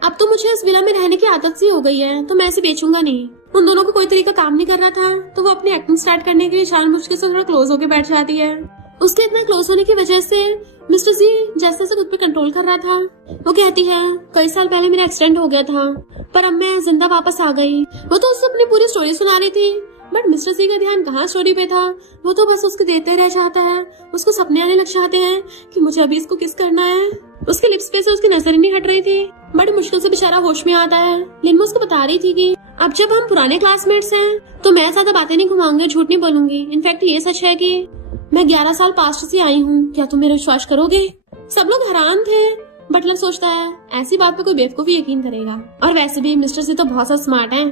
अब तो मुझे इस विला में रहने की आदत सी हो गई है, तो मैं इसे बेचूंगा नहीं। उन दोनों को कोई तरीका काम नहीं कर रहा था, तो वो अपनी एक्टिंग स्टार्ट करने के लिए जानबूझ के थोड़ा क्लोज होकर बैठ जाती है। उसके इतना क्लोज होने की वजह से मिस्टर जी जैसे से खुद पे कंट्रोल कर रहा था। वो कहती है कई साल पहले मेरा एक्सीडेंट हो गया था पर अब मैं जिंदा वापस आ गई। वो तो उससे अपनी पूरी स्टोरी सुना रही थी बट मिस्टर सी का ध्यान कहाँ स्टोरी पे था, वो तो बस उसके देते रह जाता है। उसको सपने आने लग जाते हैं कि मुझे अभी इसको किस करना है। उसके लिप्स पे से उसकी नजर ही नहीं हट रही थी। बड़ी मुश्किल से बेचारा होश में आता है। लिनमो उसको बता रही थी कि अब जब हम पुराने क्लासमेट्स हैं तो मैं ज्यादा बातें नहीं घुमाऊंगी, झूठ नहीं बोलूंगी। इनफैक्ट ये सच है कि मैं 11 साल पास्ट से आई हूँ, क्या तुम मेरा विश्वास करोगे? सब लोग हैरान थे। बटलर सोचता है ऐसी बात पे कोई बेवकूफ यकीन करेगा, और वैसे भी मिस्टर सी तो बहुत सा स्मार्ट है।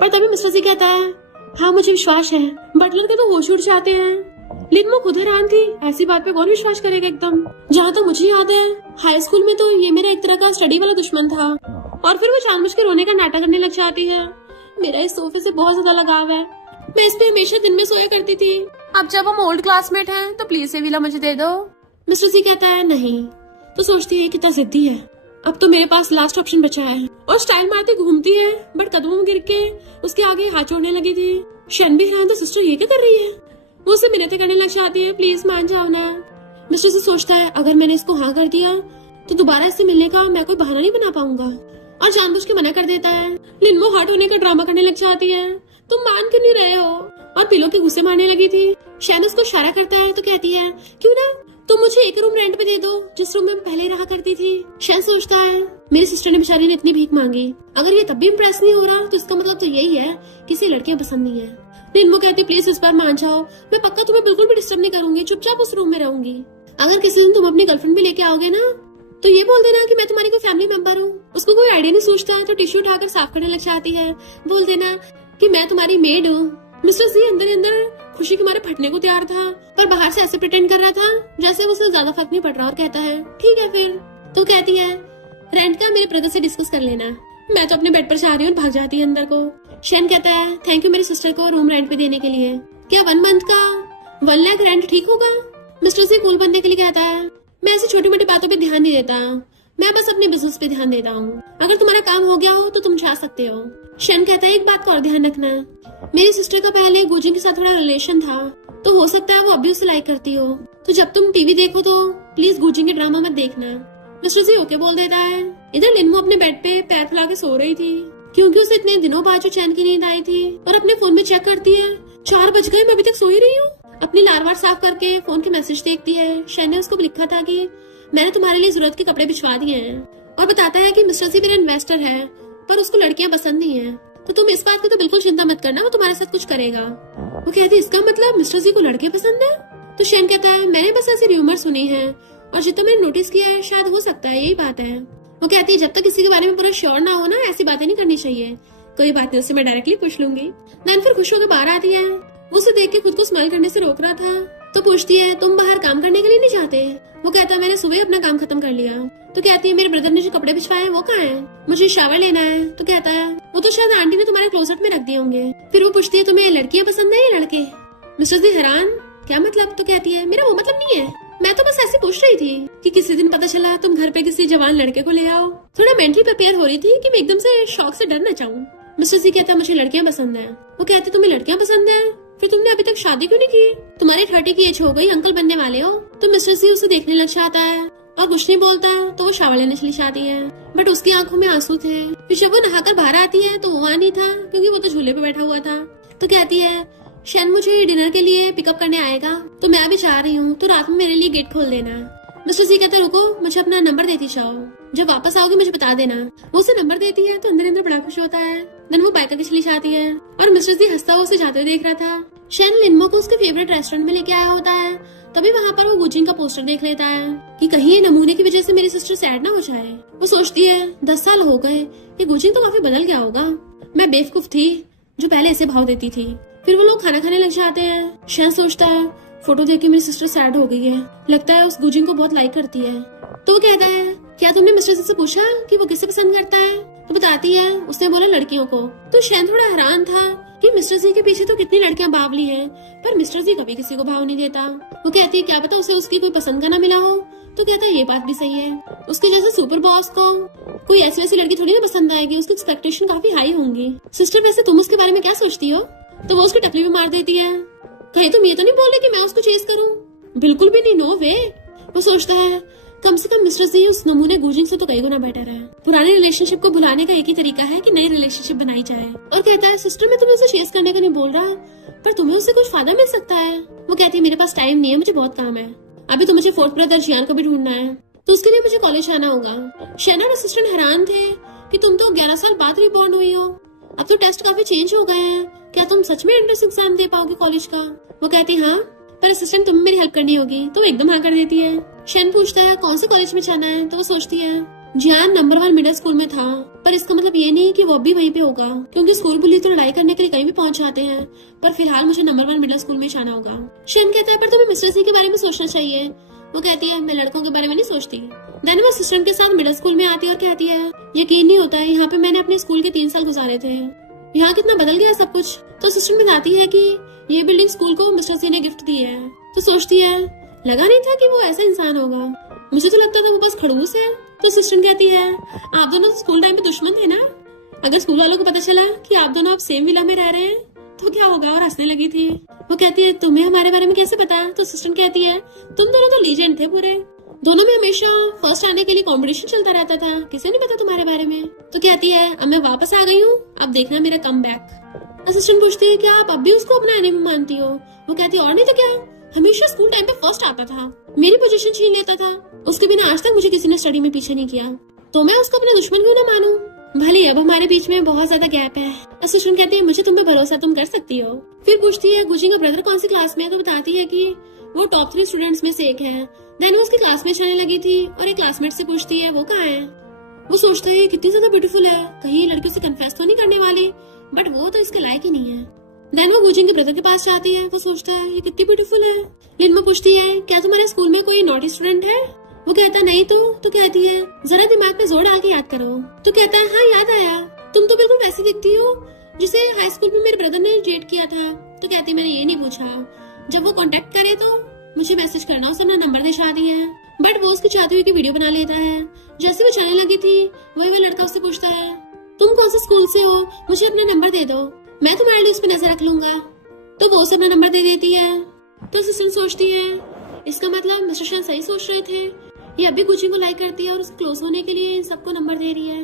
पर तभी मिस्टर सी कहता है हाँ मुझे विश्वास है। बटलर के तो होश उड़ जाते हैं। लिनमो खुद हैरान थी, ऐसी बात पे कौन विश्वास करेगा एकदम। जहाँ तक मुझे याद है हाई स्कूल में तो ये मेरा एक तरह का स्टडी वाला दुश्मन था, और फिर वो जानबूझ के रोने का नाटक करने लग जाती है। मेरा इस सोफे से बहुत ज्यादा लगाव है, मैं इस पे हमेशा दिन में सोया करती थी। अब जब हम ओल्ड क्लासमेट हैं तो प्लीज ये विला मुझे दे दो। मिस्टर सी कहता है नहीं। तो सोचती है कितना जिद्दी है, अब तो मेरे पास लास्ट ऑप्शन बचा है, और स्टाइल मारती घूमती है। बट कदमों में गिर के उसके आगे हाथ जोड़ने लगी थी। शन भी हैरान था, सिस्टर ये क्या कर रही है? वो उससे मिन्नतें करने लग जाती है, प्लीज मान जाओ ना। मिस्टर सी सोचता है अगर मैंने इसको हाँ कर दिया तो दोबारा इससे मिलने का मैं कोई बहाना नहीं बना पाऊंगा, और जानबूझ के मना कर देता है। लिनमो हर्ट होने का ड्रामा करने लग जाती है, तुम मान क्यों नहीं रहे हो, और पिलो के गुस्से मारने लगी थी। शैन उसको इशारा करता है तो कहती है क्यों ना तुम मुझे एक रूम रेंट पे दे दो जिस रूम में पहले रहा करती थी। शैन सोचता है मेरी सिस्टर ने बेचारी ने इतनी भीख मांगी, अगर ये तब भी इम्प्रेस नहीं हो रहा तो इसका मतलब तो यही है किसी लड़कियां पसंद नहीं है। लिनमो कहती प्लीज इस बार मान जाओ, मैं पक्का तुम्हें बिल्कुल भी डिस्टर्ब नहीं करूंगी, चुपचाप उस रूम में रहूंगी। अगर किसी दिन तुम अपनी गर्लफ्रेंड भी लेके आओगे ना तो ये बोल देना कि मैं तुम्हारी कोई फैमिली मेंबर हूँ। उसको कोई आइडिया नहीं सोचता तो टिश्यू उठाकर साफ करने लग जाती है। बोल देना कि मैं तुम्हारी मेड हूँ। मिस्टर सी अंदर अंदर खुशी के मारे फटने को तैयार था, पर बाहर से ऐसे प्रिटेंड कर रहा था जैसे उसे ज्यादा फर्क नहीं पड़ रहा, और कहता है ठीक है फिर। तो कहती है रेंट का मेरे ब्रदर से डिस्कस कर लेना, मैं तो अपने बेड पर जा रही हूँ। भाग जाती है अंदर को। शैन कहता है थैंक यू मेरी सिस्टर को रूम रेंट पे देने के लिए, क्या 1 मंथ का 1 लाख रेंट ठीक होगा? मिस्टर सी कूल बनने के लिए कहता है मैं ऐसी छोटी मोटी बातों पे ध्यान नहीं देता, मैं बस अपने बिजनेस पे ध्यान देता हूँ। अगर तुम्हारा काम हो गया हो तो तुम जा सकते हो। शन कहता है एक बात का और ध्यान रखना, मेरी सिस्टर का पहले गुजिंग के साथ थोड़ा रिलेशन था, तो हो सकता है वो अभी उसे लाइक करती हो, तो जब तुम टीवी देखो तो प्लीज गुजिंग के ड्रामा मत देखना। मिस्टर सी ओके बोल देता है। इधर लिनमो अपने बेड पे पैर फैला के सो रही थी, क्योंकि उसे इतने दिनों बाद जो चैन की नींद आई थी, और अपने फोन में चेक करती है 4 बज गए, मैं अभी तक सो ही रही हूँ। अपनी लारवार साफ करके फोन के मैसेज देखती है। शैन ने उसको लिखा था कि मैंने तुम्हारे लिए जरूरत के कपड़े भिजवा दिए हैं, और बताता है कि मिस्टर सी मेरा इन्वेस्टर है पर उसको लड़कियां पसंद नहीं है, तो तुम इस बात की तो बिल्कुल चिंता मत करना, वो तुम्हारे साथ कुछ करेगा। वो कहती इसका मतलब मिस्टर सी को लड़के पसंद है? तो शैन कहता है मैंने बस ऐसी र्यूमर सुनी है, और जितना मैंने नोटिस किया है शायद हो सकता है यही बात है। वो कहती है जब तक किसी के बारे में पूरा श्योर ना हो ना ऐसी बातें नहीं करनी चाहिए। कोई बात नहीं, उससे मैं डायरेक्टली पूछ लूंगी। नैन फिर खुश होकर बाहर आती है। वो उसे देख के खुद को स्माइल करने से रोक रहा था, तो पूछती है तुम बाहर काम करने के लिए नहीं जाते? वो कहता है मैंने सुबह अपना काम खत्म कर लिया। तो कहती है मेरे ब्रदर ने जो कपड़े भिजवाए वो कहाँ है, मुझे शावर लेना है। तो कहता है वो तो शायद आंटी ने तुम्हारे क्लोजेट में रख दिए होंगे। फिर वो पूछती है तुम्हें लड़कियां पसंद है या लड़के? मिस्टर सी हैरान, क्या मतलब? तो कहती है मेरा वो मतलब नहीं है, मैं तो बस ऐसे पूछ रही थी कि किसी दिन पता चला तुम घर पे किसी जवान लड़के को ले आओ। थोड़ा मेंटली प्रिपेयर हो रही थी कि मैं एकदम से शौक से डर न जाऊं। मिस्टर सी कहता मुझे लड़कियां पसंद है। वो कहते तुम्हें लड़कियां पसंद है, फिर तुमने अभी तक शादी क्यों नहीं की? तुम्हारी 30 की एज हो गई, अंकल बनने वाले हो। तो मिस्टर सी उसे देखने लग जाता है और कुछ नहीं बोलता, तो वो शावर लेने चली जाती है। बट उसकी आंखों में आंसू थे। फिर जब वो नहाकर बाहर आती है तो वो वहाँ नहीं था, क्योंकि वो तो झूले पे बैठा हुआ था। तो कहती है शैन मुझे डिनर के लिए पिकअप करने आएगा, तो मैं अभी जा रही हूँ, तो रात में मेरे लिए गेट खोल देना। मिस्टर सी कहता रुको, मुझे अपना नंबर देती जाओ, जब वापस आओगे मुझे बता देना। वो उसे नंबर देती है तो अंदर अंदर बड़ा खुश होता है। देन वो बाइक करके चली जाती है, और मिस्टर सी हंसता हुआ उसे जाते हुए देख रहा था। शैन लिनमो को उसके फेवरेट रेस्टोरेंट में लेके आया होता है, तभी वहाँ पर वो गुजिंग का पोस्टर देख लेता है कि कहीं ये नमूने की वजह से मेरी सिस्टर सैड ना हो जाए। वो सोचती है 10 साल हो गए, ये गुजिंग तो काफी बदल गया होगा, मैं बेवकूफ थी जो पहले ऐसे भाव देती थी। फिर वो लोग खाना खाने लग जाते हैं। शैन सोचता है फोटो देख के मेरी सिस्टर सैड हो गई है, लगता है उस गुजिंग को बहुत लाइक करती है। तो वो कहता है क्या तुमने मिस्टर से पूछा कि वो किसे पसंद करता है? तो बताती है उसने बोला लड़कियों को। तो शैन थोड़ा हैरान था कि मिस्टर सी के पीछे तो कितनी लड़कियां बावली हैं, पर मिस्टर सी कभी किसी को भाव नहीं देता। वो कहती है क्या पता उसे उसकी कोई पसंद का ना मिला हो। तो कहता है ये बात भी सही है, उसके जैसे सुपर बॉस को कोई ऐसी वैसी लड़की थोड़ी ना पसंद आएगी, उसकी एक्सपेक्टेशन काफी हाई होंगी। सिस्टर वैसे तुम उसके बारे में क्या सोचती हो? तो वो उसकी टपली भी मार देती है। कहीं तुम ये तो नहीं बोले कि मैं उसको चेस करूं? बिल्कुल भी नहीं, नो वे। वो सोचता है कम से कम मिस्टर जी उस नमूने गूजिंग से तो कई गुना बेटर है। पुराने रिलेशनशिप को भुलाने का एक ही तरीका है कि नई रिलेशनशिप बनाई जाए। और कहता है सिस्टर मैं तुम्हें उसे चेस करने का नहीं बोल रहा, पर तुम्हें उससे कुछ फायदा मिल सकता है। वो कहती है मेरे पास टाइम नहीं है, मुझे बहुत काम है। अभी तो मुझे फोर्थ ब्रदर जियान को भी ढूंढना है, तो उसके लिए मुझे कॉलेज आना होगा। शैना और असिस्टेंट हैरान थे कि तुम तो 11 साल बाद रिबॉर्न हुई हो, अब तो टेस्ट काफी चेंज हो गए हैं, क्या तुम सच में एंट्रेंस एग्जाम दे पाओगे कॉलेज का? वो कहती हाँ, पर असिस्टेंट तुम्हें मेरी हेल्प करनी होगी। तो एकदम हाँ कर देती है। शैन पूछता है कौन से कॉलेज में जाना है, तो वो सोचती है जियान नंबर 1 मिडिल स्कूल में था, पर इसका मतलब ये नहीं कि वो भी वहीं पे होगा, क्योंकि स्कूल बुली तो लड़ाई करने के लिए कहीं भी पहुंच जाते हैं। पर फिलहाल मुझे नंबर 1 मिडिल स्कूल में जाना होगा। शैन कहता है पर तुम्हें मिस्टर सी के बारे में सोचना चाहिए। वो कहती है मैं लड़कों के बारे में नहीं सोचती। देन वो असिस्टेंट के साथ मिडिल स्कूल में आती है और कहती है यकीन नहीं होता है, यहाँ पे मैंने अपने स्कूल के 3 साल गुजारे थे, यहाँ कितना बदल गया सब कुछ। तो असिस्टेंट बताती है कि ये बिल्डिंग स्कूल को मिस्टर सी ने गिफ्ट दी है। तो सोचती है लगा नहीं था कि वो ऐसा इंसान होगा, मुझे तो लगता था वो बस खड़ूस है। तो असिस्टेंट कहती है आप दोनों स्कूल टाइम पे दुश्मन थे ना, अगर स्कूल वालों को पता चला कि आप दोनों अब सेम विला में रह रहे हैं तो क्या होगा? और हंसने लगी थी। वो कहती है तुम्हें हमारे बारे में कैसे पता? तो असिस्टेंट कहती है तुम दोनों तो लीजेंड थे पूरे, दोनों में हमेशा फर्स्ट आने के लिए कंपटीशन चलता रहता था, किसे नहीं पता तुम्हारे बारे में। तो कहती है अब मैं वापस आ गई हूँ, अब देखना मेरा कम बैक। असिस्टेंट पूछती है क्या आप अब भी उसको अपना एनिमी मानती हो? वो कहती है और नहीं तो क्या, हमेशा स्कूल टाइम पे फर्स्ट आता था, मेरी पोजीशन छीन लेता था, उसके बिना आज तक मुझे किसी ने स्टडी में पीछे नहीं किया, तो मैं उसको अपना दुश्मन क्यों ना मानूं? भले अब हमारे बीच में बहुत ज्यादा गैप है। असिस्टेंट कहती है मुझे तुम पे भरोसा, तुम कर सकती हो। फिर पूछती है गुजिंग का ब्रदर कौन सी क्लास में है? तो बताती है कि वो टॉप 3 स्टूडेंट्स में से एक है। देन वो उसकी क्लास में जाने लगी थी और एक क्लासमेट से पूछती है वो कहाँ है? वो सोचता है कितनी ज्यादा ब्यूटीफुल है, कहीं ये लड़की उसे कन्फेस तो नहीं करने वाली, बट वो तो इसके लायक ही नहीं है। देन वो गुजिंग के ब्रदर के पास जाती है। वो सोचता है ये कितनी ब्यूटीफुल है। लिनमा पूछती है क्या तुम्हारे स्कूल में कोई नॉटी स्टूडेंट है? वो कहता नहीं तो कहती है जरा दिमाग पे जोर डाल के याद करो। तो कहता है हाँ याद आया, तुम तो बिल्कुल वैसी दिखती हो जिसे हाई स्कूल में मेरे ब्रदर ने डेट किया था। तो कहती मैंने ये नहीं पूछा, जब वो कांटेक्ट करे तो मुझे मैसेज करना, उसने अपना नंबर दिखा दिया है, बट वो उसकी चाहती हुई की वीडियो बना लेता है। जैसे वो चलने लगी थी वही वो लड़का उससे पूछता है तुम कौन से स्कूल से हो, मुझे अपना नंबर दे दो, मैं तुम्हारे लिए उस पर नजर रख लूंगा। तो वो उसे अपना नंबर दे देती है। तो असिस्टेंट सोचती है इसका मतलब मिस्टर शैन सही सोच रहे थे, ये अभी गुजिंग को लाइक करती है और उसके क्लोज होने के लिए इन सबको नंबर दे रही है।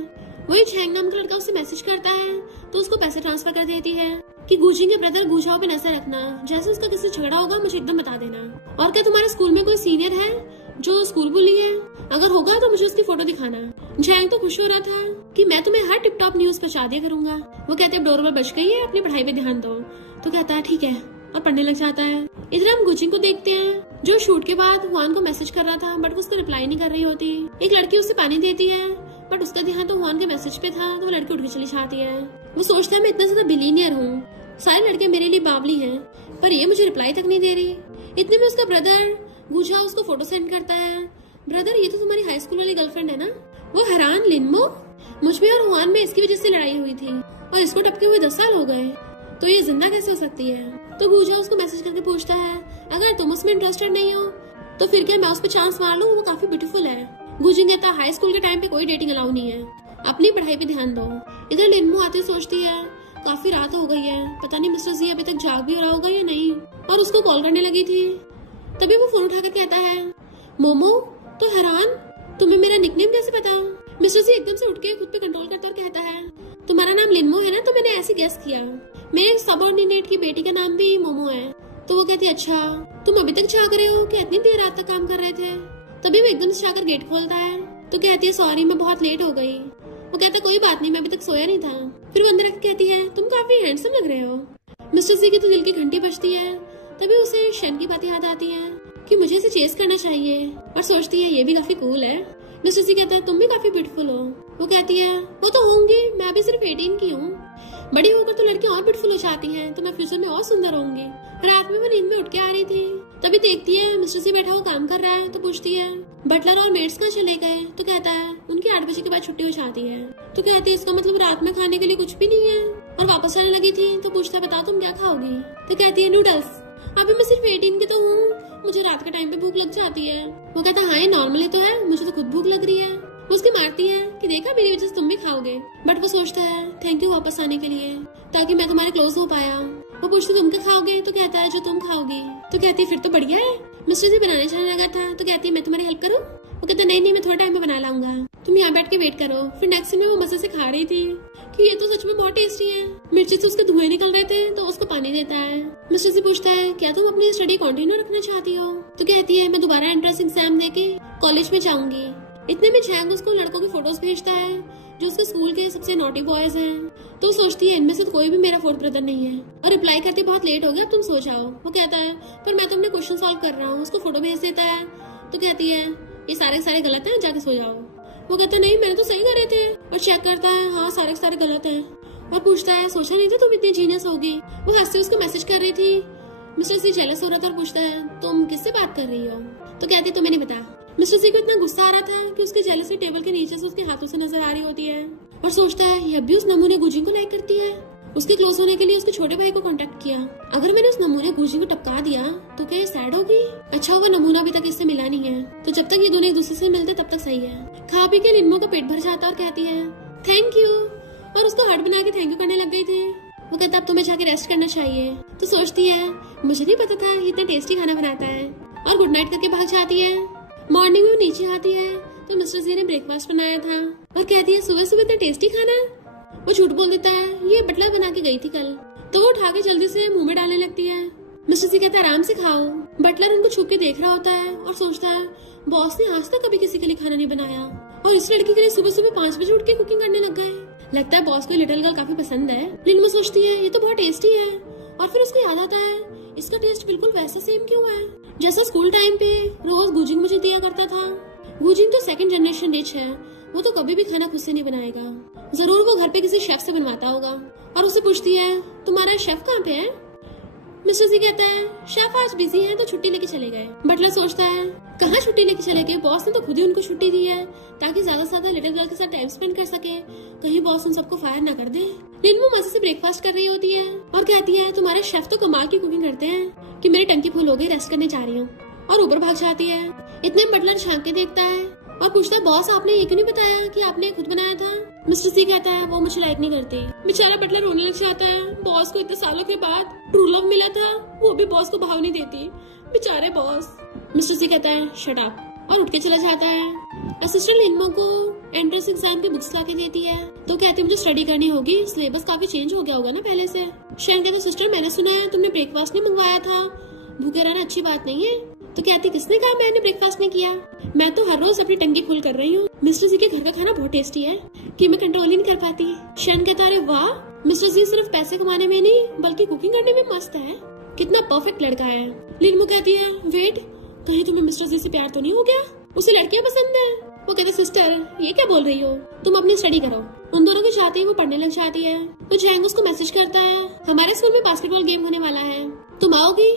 वही झैंग नाम का लड़का उसे मैसेज करता है तो उसको पैसे ट्रांसफर कर देती है कि गुजिंग के ब्रदर गुजाओ पे नजर रखना, जैसे उसका किसी झगड़ा होगा मुझे एकदम बता देना। और क्या तुम्हारे स्कूल में कोई सीनियर है जो स्कूल बुली है? अगर होगा तो मुझे उसकी फोटो दिखाना। झैंग तो खुश हो रहा था कि मैं तुम्हें हर टिप टॉप न्यूज पहुंचा दिया करूंगा। वो कहते हैं डोरबेल बज गई है, अपनी पढ़ाई पे ध्यान दो। तो कहता है ठीक है और पढ़ने लग जाता है। इधर हम गुजिंग को देखते हैं जो शूट के बाद हुआन को मैसेज कर रहा था बट उसको रिप्लाई नहीं कर रही होती। एक लड़की उसे पानी देती है बट उसका ध्यान तो हुआन के मैसेज पे था, तो वो लड़की उठ के चली जाती है। वो सोचता है मैं इतना ज्यादा बिलीनियर हूँ, सारे लड़के मेरे लिए बावली हैं, पर ये मुझे रिप्लाई तक नहीं दे रही। इतने में उसका ब्रदर गुजा उसको फोटो सेंड करता है। ब्रदर ये तो तुम्हारी हाई स्कूल वाली गर्लफ्रेंड है ना? वो हैरान लिनमो, मुझ में और हुआन में इसकी वजह से लड़ाई हुई थी और इसको टपके हुए 10 साल हो गए, तो ये जिंदा कैसे हो सकती है? तो गुजा उसको मैसेज करके पूछता है अगर तुम उसमें इंटरेस्टेड नहीं हो तो फिर क्या मैं उस पर चांस मार लूं, वो काफी ब्यूटीफुल है। गुजिंग कहता हाई स्कूल के टाइम पे कोई डेटिंग अलाउ नहीं है, अपनी पढ़ाई पे ध्यान दो। इधर लिनमो आती सोचती है काफी रात हो गई है, पता नहीं मिस्टर जी अभी तक जाग भी हो रहा होगा या नहीं, और उसको कॉल करने लगी थी। तभी वो फोन उठाकर कहता है मोमो। तो हैरान तुम्हें मेरा निकनेम कैसे पता? मिस्टर जी एकदम से उठ के खुद पे कंट्रोल करता और कहता है तुम्हारा नाम लिनमो है ना? तो मैंने ऐसे गेस किया, मेरे सबऑर्डिनेट की बेटी का नाम भी मोमो है। तो वो कहती अच्छा तुम अभी तक जाग रहे हो, क्या इतनी देर रात तक काम कर रहे थे? तभी वो एकदम से जाकर गेट खोलता है। तो कहती है सॉरी मैं बहुत लेट हो गई। वो कहता कोई बात नहीं, मैं अभी तक सोया नहीं था। फिर वो अंदर आकर कहती है तुम काफी हैंडसम लग रहे हो। मिस्टर जी की तो दिल की घंटी बजती है। तभी उसे शैन की बातें याद आती है कि मुझे इसे चेस करना चाहिए, और सोचती है ये भी काफी कूल है। मिस्टर जी कहता है तुम भी काफी ब्यूटीफुल हो। वो कहती है वो तो होंगी, मैं अभी सिर्फ 18 की हूँ, बड़ी होकर तो लड़कियां और ब्यूटीफुल हो जाती हैं, तो मैं फ्यूचर में और सुंदर होंगी। रात में वो नींद में उठ के आ रही थी, तभी देखती है मिस्टर जी बैठा हुआ काम कर रहा है। तो पूछती है बटलर और मेड्स कहाँ चले गए? तो कहता है उनकी 8 बजे के बाद छुट्टी हो जाती है। तो कहती है इसका मतलब रात में खाने के लिए कुछ भी नहीं है, और वापस आने लगी थी। तो पूछता है बताओ तुम क्या खाओगी? तो कहती है नूडल्स। अभी मैं सिर्फ 18 की तो हूँ, मुझे रात के टाइम पे भूख लग जाती है। वो कहता हाँ ये नॉर्मली तो है, मुझे तो खुद भूख लग रही है। वो उसकी मारती है कि देखा मेरी वजह से तुम भी खाओगे, बट वो सोचता है थैंक यू वापस आने के लिए, ताकि मैं तुम्हारे क्लोज हो पाया। वो पूछती तुम क्या खाओगे? तो कहता है जो तुम खाओगी। तो कहती है फिर तो बढ़िया है। मिस्टर जी बनाने जाने लगा था तो कहती है मैं तुम्हारी हेल्प करूँ? वो कहता नहीं नहीं मैं थोड़ा टाइम में बना लाऊंगा, तुम यहाँ बैठ के वेट करो। फिर नेक्स्ट सीन में वो मजे से खा रही थी कि ये तो सच में बहुत टेस्टी है। मिर्ची से उसके धुएं निकल रहे थे तो उसको पानी देता है। मिस्टर से पूछता है क्या तुम अपनी स्टडी कंटिन्यू रखना चाहती हो? तो कहती है मैं दोबारा एंट्रेंस एग्जाम देके कॉलेज में जाऊंगी। इतने में जैंग उसको लड़कों की फोटोज भेजता है जो उसके स्कूल के सबसे नॉटी बॉयज हैं। तो सोचती है इनमें से तो कोई भी मेरा फोर्थ ब्रदर नहीं है और रिप्लाई करती बहुत लेट हो गया, तुम सो जाओ। वो कहता है पर मैं तो अपने क्वेश्चन सॉल्व कर रहा हूँ। उसको फोटो भेज देता है तो कहती है ये सारे गलत है, जाके सो जाओ। वो कहता है नहीं मैंने तो सही करे थे, और चेक करता है हाँ सारे गलत है। और पूछता है सोचा नहीं था तुम इतनी जीनियस होगी। वो हंसते उसको मैसेज कर रही थी। मिस्टर सी जेलस हो रहा था और पूछता है तुम किससे बात कर रही हो? तो कहती तुम्हें नहीं पता। मिस्टर सी को इतना गुस्सा आ रहा था कि उसके जेलसी टेबल के नीचे से उसके हाथों से नजर आ रही होती है और सोचता है ये अभी उस नमूने गुजी को लाइक करती है। उसके क्लोज होने के लिए उसके छोटे भाई को कांटेक्ट किया। अगर मैंने उस नमूने गुजी को टपका दिया तो क्या ये सैड होगी? अच्छा वो नमूना अभी तक इससे मिला नहीं है, तो जब तक ये दोनों एक दूसरे से मिलते तब तक सही है। खा पी के लिम्बो का पेट भर जाता और कहती है थैंक यू, और उसको हार्ट बना के थैंक यू करने लग गई थी। वो कहता अब तुम्हें जाके रेस्ट करना चाहिए। तो सोचती है मुझे नहीं पता था इतना टेस्टी खाना बनाता है, और गुड नाइट करके भाग जाती है। मॉर्निंग में वो नीचे आती है तो मिस्टर जी ने ब्रेकफास्ट बनाया था और कहती है सुबह सुबह इतना टेस्टी खाना। वो झूठ बोल देता है ये बटलर बना के गई थी कल। तो वो उठा के जल्दी से मुंह में डालने लगती है। मिस्टर जी कहता है आराम से खाओ। बटलर उनको छुप के देख रहा होता है और सोचता है बॉस ने आज तक कभी किसी के लिए खाना नहीं बनाया और इस लड़की के लिए सुबह सुबह 5 बजे उठ के कुकिंग करने लग गए। लगता है बॉस को लिटिल गर्ल काफी पसंद है। लिनमा सोचती है ये तो बहुत टेस्टी है, और फिर उसको याद आता है इसका टेस्ट बिल्कुल वैसा सेम क्यों है जैसा स्कूल टाइम पे रोज गुजिंग मुझे दिया करता था। गुजिंग तो सेकंड जनरेशन डिश है, वो तो कभी भी खाना खुद से नहीं बनाएगा, जरूर वो घर पे किसी शेफ से बनवाता होगा। और उसे पूछती है तुम्हारा शेफ कहाँ पे है? मिस्टर जी कहता है शेफ आज बिजी है तो छुट्टी लेके चले गए। बटलर सोचता है कहाँ छुट्टी लेके चले गए, बॉस ने तो खुद ही उनको छुट्टी दी है ताकि ज्यादा से ज्यादा लिटिल गर्ल के साथ टाइम स्पेंड कर सके, कहीं बॉस उन सबको फायर ना कर दे। लिनमो मजे से ब्रेकफास्ट कर रही होती है और कहती है तुम्हारे शेफ तो कमाल की कुकिंग करते हैं कि मेरी टंकी फुल हो गई, रेस्ट करने जा रही हूँ, और ऊपर भाग जाती है। इतने में बटलर झांक के देखता है और पूछता है बॉस आपने ये क्यों नहीं बताया कि आपने खुद बनाया था? मिस्टर सी कहता है वो मुझे लाइक नहीं करती। बेचारा बटलर रोने लग जाता है, बॉस को इतने सालों के बाद ट्रू लव मिला था, वो भी बॉस को भाव नहीं देती, बेचारे बॉस। मिस्टर सी कहता है शट अप और उठ के चला जाता है। असिस्टेंट लिनमा को एंट्रेंस एग्जाम की बुक्स लाके देती है तो कहती है मुझे स्टडी करनी होगी, सिलेबस काफी चेंज हो गया होगा ना पहले से। शैन कहता सिस्टर मैंने सुना है तुमने ब्रेकफास्ट नहीं मंगवाया था, भूखे रहना अच्छी बात नहीं है। तो कहती किसने कहा मैंने ब्रेकफास्ट नहीं किया, मैं तो हर रोज अपनी टंकी फुल कर रही हूँ। मिस्टर जी के घर का खाना बहुत टेस्टी है कि मैं कंट्रोल ही नहीं कर पाती। शैन कहता अरे वाह, मिस्टर जी सिर्फ पैसे कमाने में नहीं बल्कि कुकिंग करने में मस्त है, कितना परफेक्ट लड़का है। लिनमो कहती है वेट, कहीं तुम्हें मिस्टर जी से प्यार तो नहीं हो गया, उसे लड़कियां पसंद है। वो कहते सिस्टर ये क्या बोल रही हो, तुम अपनी स्टडी करो। उन दोनों के साथ ही वो पढ़ने लग जाती है। तो जैंग उसको मैसेज करता है हमारे स्कूल में बास्केटबॉल गेम होने वाला है, तुम आओगी?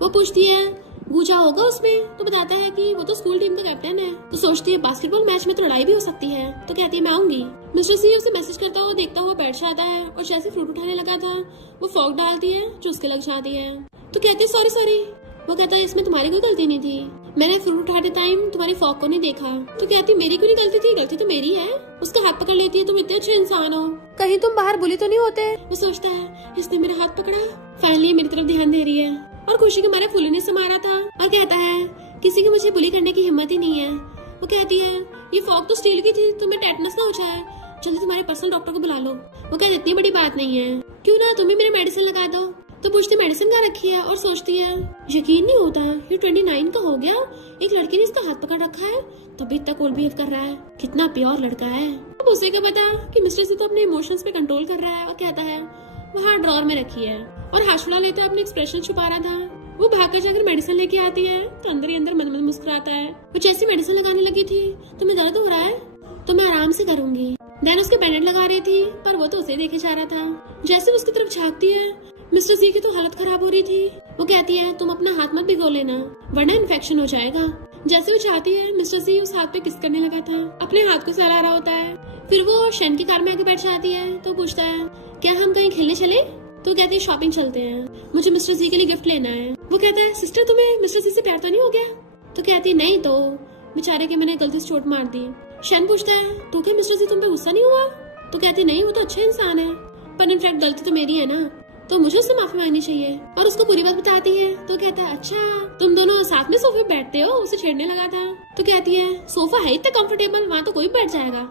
वो पूछती है गूंजा होगा उसमें? तो बताता है कि वो तो स्कूल टीम का कैप्टन है। तो सोचती है बास्केटबॉल मैच में तो लड़ाई भी हो सकती है, तो कहती है मैं आऊंगी। मिस्टर सी उसे मैसेज करता हुआ देखता हुआ बैठ जाता है और जैसे फ्रूट उठाने लगा था वो फॉक डालती है जो उसके लग जाती है। तो कहती है सॉरी। वो कहता है इसमें तुम्हारी कोई गलती नहीं थी, मैंने फ्रूट उठाते टाइम तुम्हारी फॉक को नहीं देखा। तो कहती मेरी कोई गलती थी, गलती तो मेरी है। उसका हाथ पकड़ लेती है तुम इतने अच्छे इंसान हो, कहीं तुम बाहर बुली तो नहीं होते? वो सोचता है इसने मेरा हाथ पकड़ा, फाइनली मेरी तरफ ध्यान दे रही है, और खुशी के मारे फुल्ली से मारा था। और कहता है किसी की मुझे बुली करने की हिम्मत ही नहीं है। वो कहती है ये फॉक तो स्टील की थी, तुम्हें टेटनस ना हो जाए, जल्दी तुम्हारे पर्सनल डॉक्टर को बुला लो। वो कहती इतनी बड़ी बात नहीं है, क्यों ना तुम्हें मेरे मेडिसिन लगा दो। तो पूछती मेडिसिन कहाँ रखी है, और सोचती है यकीन नहीं होता ये 29 का हो गया, एक लड़के ने इसका हाथ पकड़ रखा है तभी इतना कोल बिहेव कर रहा है, कितना प्योर लड़का है। अब उसे क्या पता कि मिस्टर से तो अपने इमोशंस पे कंट्रोल कर रहा है, और कहता है वहाँ ड्रॉर में रखी है, और हाथ छुड़ा लेता है, अपने एक्सप्रेशन छुपा रहा था। वो भागकर जाकर मेडिसिन लेके आती है तो अंदर ही अंदर मन मुस्कुराता है। वो जैसी मेडिसिन लगाने लगी थी तुम्हें दर्द हो रहा है, तो मैं आराम से करूंगी। देन उसके बैंडेड लगा रही थी पर वो तो उसे देखे जा रहा था। जैसे उसकी तरफ झांकती है मिस्टर जी की तो हालत खराब हो रही थी। वो कहती है तुम अपना हाथ मत भिगो लेना वरना इन्फेक्शन हो जाएगा। जैसे वो चाहती है मिस्टर जी उस हाथ पे किस करने लगा था, अपने हाथ को सहला रहा होता है। फिर वो शैन की कार में आके बैठ जाती है तो पूछता है क्या हम कहीं खेलने चले? तो कहती है शॉपिंग चलते हैं, मुझे मिस्टर जी के लिए गिफ्ट लेना है। वो कहता है सिस्टर तुम्हें मिस्टर जी से प्यार तो नहीं हो गया? तो कहती है नहीं, तो बेचारे के मैंने गलती से चोट मार दी। शैन पूछता है तो क्या मिस्टर जी तुम पे गुस्सा नहीं हुआ? तो कहती नहीं, वो तो अच्छा इंसान है, पर इनफैक्ट गलती तो मेरी है ना। तो मुझे उससे माफी मांगनी चाहिए और उसको पूरी बात बताती है। तो कहता है अच्छा तुम दोनों साथ में सोफे पे बैठते हो, उसे छेड़ने लगा था। तो कहती है सोफा है इतना कंफर्टेबल, वहाँ तो कोई बैठ जाएगा।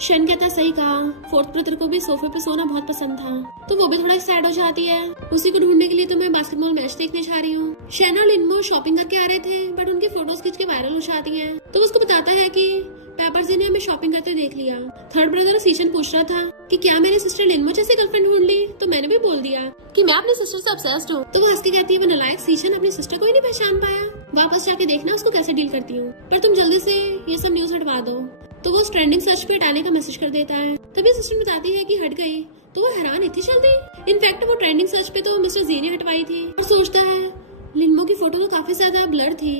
शन कहता है सही कहा, फोर्थ ब्रदर को भी सोफे पे सोना बहुत पसंद था। तो वो भी थोड़ा सैड हो जाती है। उसी को ढूंढने के लिए तो मैं बास्केटबॉल मैच देखने जा रही हूँ। शन और लिनमो शॉपिंग करके आ रहे थे बट उनकी फोटोज खींच के वायरल हो जाती है। तो उसको बताता है कि पेपर्स जी ने हमें शॉपिंग करते देख लिया। थर्ड ब्रदर सीशन पूछ रहा था कि क्या मेरी सिस्टर लिनमो जैसे गर्लफ्रेंड ढूंढ ली। तो मैंने भी बोल दिया कि मैं अपनी सिस्टर से ऑब्सेस्ड हूँ। तो वो हंस के कहती है वो नालायक सीशन अपनी सिस्टर को ही नहीं पहचान पाया, वापस जाके देखना उसको कैसे डील करती हूँ, पर तुम जल्दी से ये सब न्यूज हटवा दो। तो वो ट्रेंडिंग सर्च पे हटाने का मैसेज कर देता है। तभी सिस्टर बताती है कि हट गई। तो वो हैरान इतनी जल्दी। इनफैक्ट वो ट्रेंडिंग सर्च पे तो मिस्टर जी ने हटवाई थी। और सोचता है लिनमो की फोटो तो काफी ज्यादा ब्लर थी,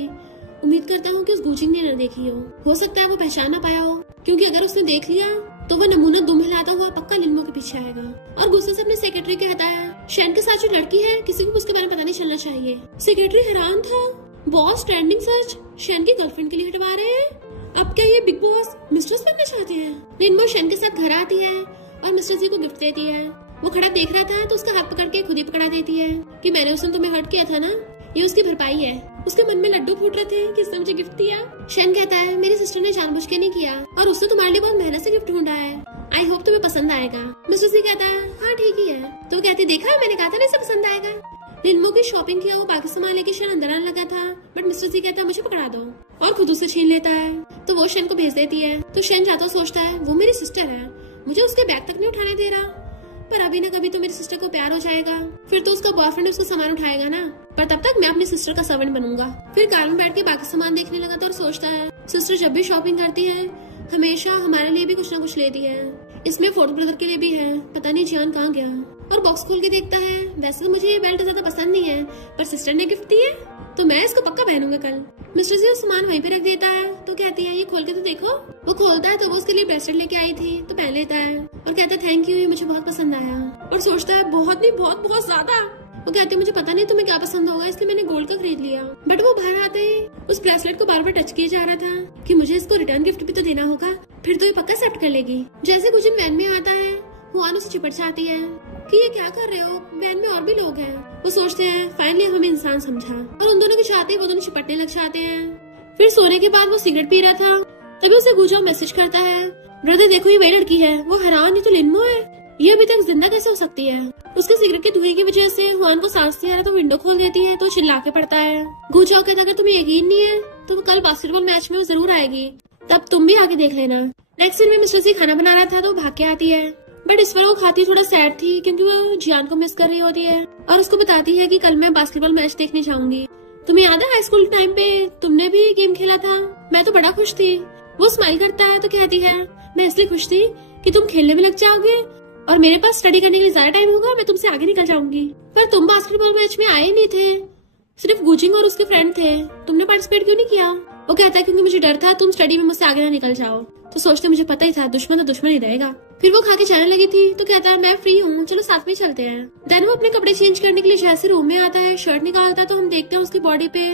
उम्मीद करता हूँ कि उस गुचिंग ने न देखी हो सकता है वो पहचान ना पाया हो, क्योंकि अगर उसने देख लिया तो वो नमूना दुम हिलाता हुआ पक्का लिनमो के पीछे आएगा। और गुस्से से अपने सेक्रेटरी कहता है शैन के साथ जो लड़की है किसी को उसके बारे में पता नहीं चलना चाहिए। सेक्रेटरी हैरान था, बॉस ट्रेंडिंग सर्च शैन की गर्लफ्रेंड के लिए हटवा रहे हैं, अब क्या ये बिग बॉस मिस्ट्रेस बनना चाहते हैं। लिनमो शैन के साथ घर आती है और मिस्टर जी को गिफ्ट देती है। वो खड़ा देख रहा था तो उसका हाथ पकड़ के खुद ही पकड़ा देती है कि मैंने उस दिन तुम्हें हर्ट किया था ना, ये उसकी भरपाई है। उसके मन में लड्डू फूट रहे थे कि इसने मुझे गिफ्ट दिया। शैन कहता है मेरी सिस्टर ने जानबूझ के नहीं किया और उसने तुम्हारे लिए बहुत मेहनत से गिफ्ट ढूंढा है, आई होप तुम्हें पसंद आएगा। मिस्टर जी कहता है हाँ ठीक ही है। तो कहती देखा मैंने कहा था ना इसे पसंद आएगा। लिनमो की शॉपिंग किया वो बाकी सामान लेके शैन अंदर आने लगा था बट मिस्टर जी कहता है मुझे पकड़ा दो और खुद उसे छीन लेता है। तो वो शैन को भेज देती है। तो शैन जाता सोचता है वो मेरी सिस्टर है, मुझे उसके बैग तक नहीं उठाने दे रहा, पर अभी न कभी तो मेरी सिस्टर को प्यार हो जाएगा, फिर तो उसका बॉयफ्रेंड उसका सामान उठाएगा ना, पर तब तक मैं अपनी सिस्टर का सर्वेंट बनूंगा। फिर कार में बैठ के बाकी सामान देखने लगा था और सोचता है सिस्टर जब भी शॉपिंग करती है हमेशा हमारे लिए भी कुछ ना कुछ लेती है, इसमें फोर्थ ब्रदर के लिए भी है, पता नहीं जियान कहाँ गया। और बॉक्स खोल के देखता है वैसे तो मुझे ये बेल्ट ज्यादा पसंद नहीं है पर सिस्टर ने गिफ्ट दी है तो मैं इसको पक्का पहनूंगा कल। मिस्टर जी उस सामान वहीं पे रख देता है। तो कहती है ये खोल के तो देखो। वो खोलता है तो वो उसके लिए ब्रेसलेट लेके आई थी तो पहन लेता है और कहता है थैंक यू, ये मुझे बहुत पसंद आया। और सोचता है बहुत नहीं बहुत बहुत ज्यादा। वो कहती है मुझे पता नहीं तुम्हें क्या पसंद होगा इसलिए मैंने गोल्ड का खरीद लिया। बट वो बाहर आते ही उस ब्रेसलेट को बार बार टच किया जा रहा था कि मुझे इसको रिटर्न गिफ्ट भी तो देना होगा, फिर तो ये पक्का एक्सेप्ट कर लेगी। जैसे कुछ दिन वैन में आता है हुआन उसे चिपट जाती है कि ये क्या कर रहे हो, वैन में और भी लोग हैं। वो सोचते हैं फाइनली हमें इंसान समझा और उन दोनों के चाहते वो दोनों चिपटने लग जाते हैं। फिर सोने के बाद वो सिगरेट पी रहा था तभी उसे गुजाओ मैसेज करता है ब्रदर देखो ये वही लड़की है। वो हैरान ये तो लिनमो है, ये अभी तक जिंदा कैसे हो सकती है। उसके सिगरेट के धुएं की वजह से हुआन को सांस नहीं आ रहा तो विंडो खोल देती है तो चिल्ला के पड़ता है। गुजाओ कहता अगर तुम्हें यकीन नहीं है तो कल बास्केटबॉल मैच में वो जरूर आएगी, तब तुम भी आके देख लेना। नेक्स्ट दिन में मिस्टर सी खाना बना रहा था तो भाग के आती है बट इस बार वो खाती थोड़ा सैड थी क्योंकि वो जियान को मिस कर रही होती है और उसको बताती है कि कल मैं बास्केटबॉल मैच देखने जाऊंगी। तुम्हें याद है हाई स्कूल टाइम पे तुमने भी गेम खेला था, मैं तो बड़ा खुश थी। वो स्माइल करता है तो कहती है मैं इसलिए खुश थी कि तुम खेलने में लग जाओगे और मेरे पास स्टडी करने के लिए ज्यादा टाइम होगा, मैं तुमसे आगे निकल जाऊंगी। पर तुम बास्केटबॉल मैच में आए नहीं थे, सिर्फ गुजिंग और उसके फ्रेंड थे, तुमने पार्टिसिपेट क्यों नहीं किया। वो कहता है क्योंकि मुझे डर था तुम स्टडी में मुझसे आगे ना निकल जाओ। तो सोचते मुझे पता ही था दुश्मन तो दुश्मन ही रहेगा। फिर वो खा के जाने लगी थी तो कहता है मैं फ्री हूँ चलो साथ में चलते हैं। देन वो अपने कपड़े चेंज करने के लिए जैसे रूम में आता है शर्ट निकालता है तो हम देखते हैं उसकी बॉडी पे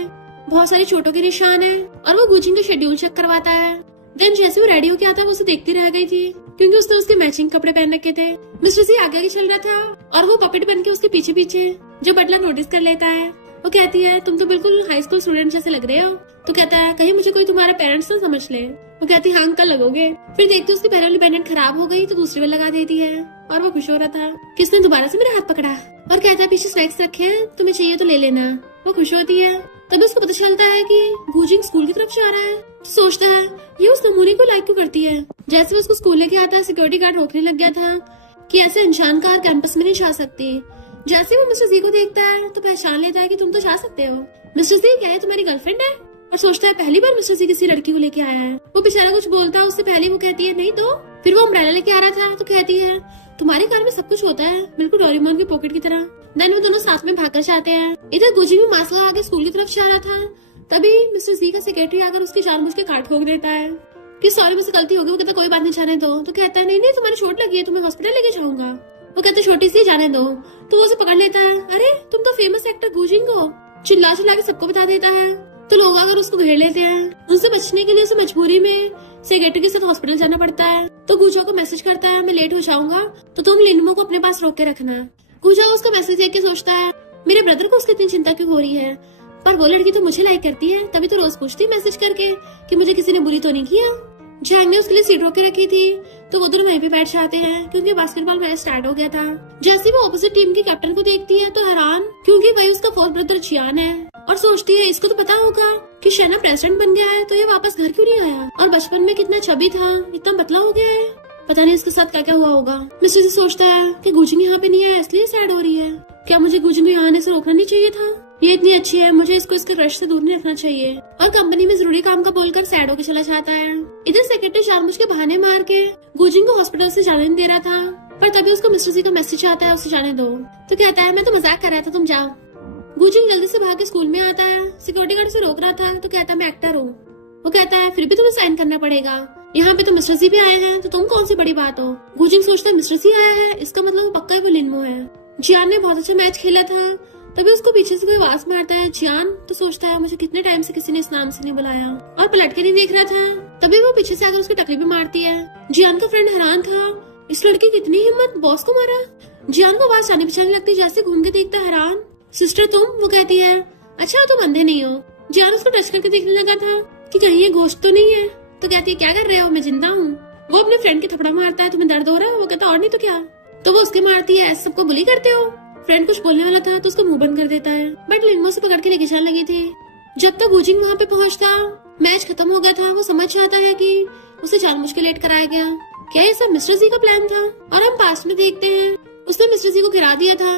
बहुत सारी चोटों के निशान है और वो गुजिंग का शेड्यूल चेक करवाता है। देन जैसे वो रेडी होके आता है वो उसे देखती रह गई थी क्योंकि उसने उसके मैचिंग कपड़े पहन रखे थे। मिस्टर जी आगे आगे चल रहा था और वो पपेट बन के उसके पीछे पीछे जो बटलर नोटिस कर लेता है। वो कहती है तुम तो बिल्कुल हाई स्कूल स्टूडेंट जैसे लग रहे हो। तो कहता है कहीं मुझे कोई तुम्हारा पेरेंट्स ना समझ ले। वो कहती है हाँ अंकल लगोगे। फिर देखते उसकी पहले वाली बैंडेड खराब हो गई तो दूसरी में लगा देती है और वो खुश हो रहा था कि उसने दोबारा से मेरा हाथ पकड़ा और कहता है पीछे स्नैक्स रखे हैं तुम्हें चाहिए तो ले लेना। वो खुश होती है तभी उसको पता चलता है कि गुजिंग स्कूल की तरफ जा रहा है। तो सोचता है ये उस नमूने को लाइक क्यों करती है। जैसे वो उसको स्कूल लेके आता है सिक्योरिटी गार्ड रोकने लग गया था कि ऐसे अनजान कार कैंपस में नहीं जा सकती। जैसे वो मिस्टर जी को देखता है तो पहचान लेता है कि तुम तो जा सकते हो। मिस्टर जी क्या है तुम्हारी गर्लफ्रेंड है। और सोचता है पहली बार मिस्टर जी किसी लड़की को लेके आया है। वो बेचारा कुछ बोलता है उससे पहले वो कहती है नहीं तो। फिर वो अम्ब्रेला लेके आ रहा था तो कहती है तुम्हारी कार में सब कुछ होता है बिल्कुल डोरेमोन की पॉकेट की तरह। देन वो दोनों साथ में भागकर जाते हैं। इधर गुजी भी मास्क लगा के स्कूल की तरफ जा रहा था तभी मिस्टर जी का सेक्रेटरी आकर उसकी जानबूझ के कार्ड ठोक देता है कि सॉरी मुझसे गलती होगी। वो कहता कोई बात नहीं जाने दो। तो कहता है नहीं तुम्हारी चोट लगी है तुम्हें हॉस्पिटल लेके जाऊंगा। वो कहते छोटी सी जाने दो। तो वो उसे पकड़ लेता है अरे तुम तो फेमस एक्टर गुजिंग हो। चिल्ला चिल्ला के सबको बता देता है तो लोग अगर उसको घेर लेते हैं। उनसे बचने के लिए उसे मजबूरी में सेक्रेटरी के साथ हॉस्पिटल जाना पड़ता है। तो गुजो को मैसेज करता है मैं लेट हो जाऊंगा तो तुम लिनमो को अपने पास रोक के रखना। गुजाओ उसका मैसेज देख के सोचता है मेरे ब्रदर को उसकी इतनी चिंता क्यों हो रही है, पर वो लड़की तो मुझे लाइक करती है, तभी तो रोज पूछती मैसेज करके कि मुझे किसी ने बुली तो नहीं किया। जैंग ने उसके लिए सीट रोक के रखी थी तो वो दोनों वहीं पे बैठ जाते हैं क्योंकि बास्केटबॉल मैच स्टार्ट हो गया था। जैसे वो ऑपोजिट टीम की कैप्टन को देखती है तो हैरान, क्योंकि वही उसका फोर्थ ब्रदर जियान है, और सोचती है इसको तो पता होगा कि शेना प्रेसिडेंट बन गया है तो ये वापस घर क्यों नहीं आया, और बचपन में कितना चबी था, इतना पतला हो गया है, पता नहीं इसके साथ क्या क्या हुआ होगा। मिस्टर जी सोचता है कि गुजिंग यहाँ पे नहीं है इसलिए सैड हो रही है, क्या मुझे गुजिंग को यहाँ आने से रोकना नहीं चाहिए था, ये इतनी अच्छी है, मुझे इसको इसके रश से दूर नहीं रखना चाहिए। और कंपनी में जरूरी काम का बोलकर सैड होकर चला जाता है। इधर सेक्रेटरी जानबूझ के बहाने मार के गुजिंग को हॉस्पिटल से जाने नहीं दे रहा था, पर तभी उसको मिस्टर जी का मैसेज आता है उसे जाने दो, तो कहता है मैं तो मजाक कर रहा था, तुम जाओ। गुजिंग जल्दी से भाग के स्कूल में आता है, सिक्योरिटी गार्ड से रोक रहा था तो कहता है मैं एक्टर हूँ। वो कहता है फिर भी तुम्हें साइन करना पड़ेगा, यहाँ पे तो मिस्टर जी भी आए हैं तो तुम कौन सी बड़ी बात हो। गुजिंग सोचता है मिस्टर जी आया है इसका मतलब पक्का वो लिनमो है। जियान ने बहुत अच्छा मैच खेला था, तभी उसको पीछे से कोई आवाज मारता है जियान, तो सोचता है मुझे कितने टाइम से किसी ने इस नाम से नहीं बुलाया, और पलट के नहीं देख रहा था, तभी वो पीछे से आकर उसकी टकली भी मारती है। जियान का फ्रेंड हैरान था, इस लड़की की इतनी हिम्मत, बॉस को मारा। जियान को आवाज जाने पहचाने लगती, जैसे घूम के देखता हैरान, सिस्टर तुम? वो कहती है अच्छा तुम अंधे नहीं हो। जियान उसको टच करके देखने लगा था कि कहीं ये गोश्त तो नहीं है, तो कहती है क्या कर रहे हो, मैं जिंदा हूँ। वो अपने फ्रेंड की थपड़ा मारता है, तुम्हें दर्द हो रहा है? वो कहता और नहीं तो क्या, तो वो उसके मारती है, सबको बुली करते हो। फ्रेंड कुछ बोलने वाला था तो उसको मुंह बंद कर देता है, बट लिनमो से पकड़ के लेके जाने लगी थी। जब तक गुजिंग वहाँ पे पहुँचता मैच खत्म हो गया था, वो समझ जाता है कि उसे जानबूझ के लेट कराया गया, क्या ये सब मिस्टर जी का प्लान था। और हम पास्ट में देखते हैं उसने मिस्टर जी को गिरा दिया था।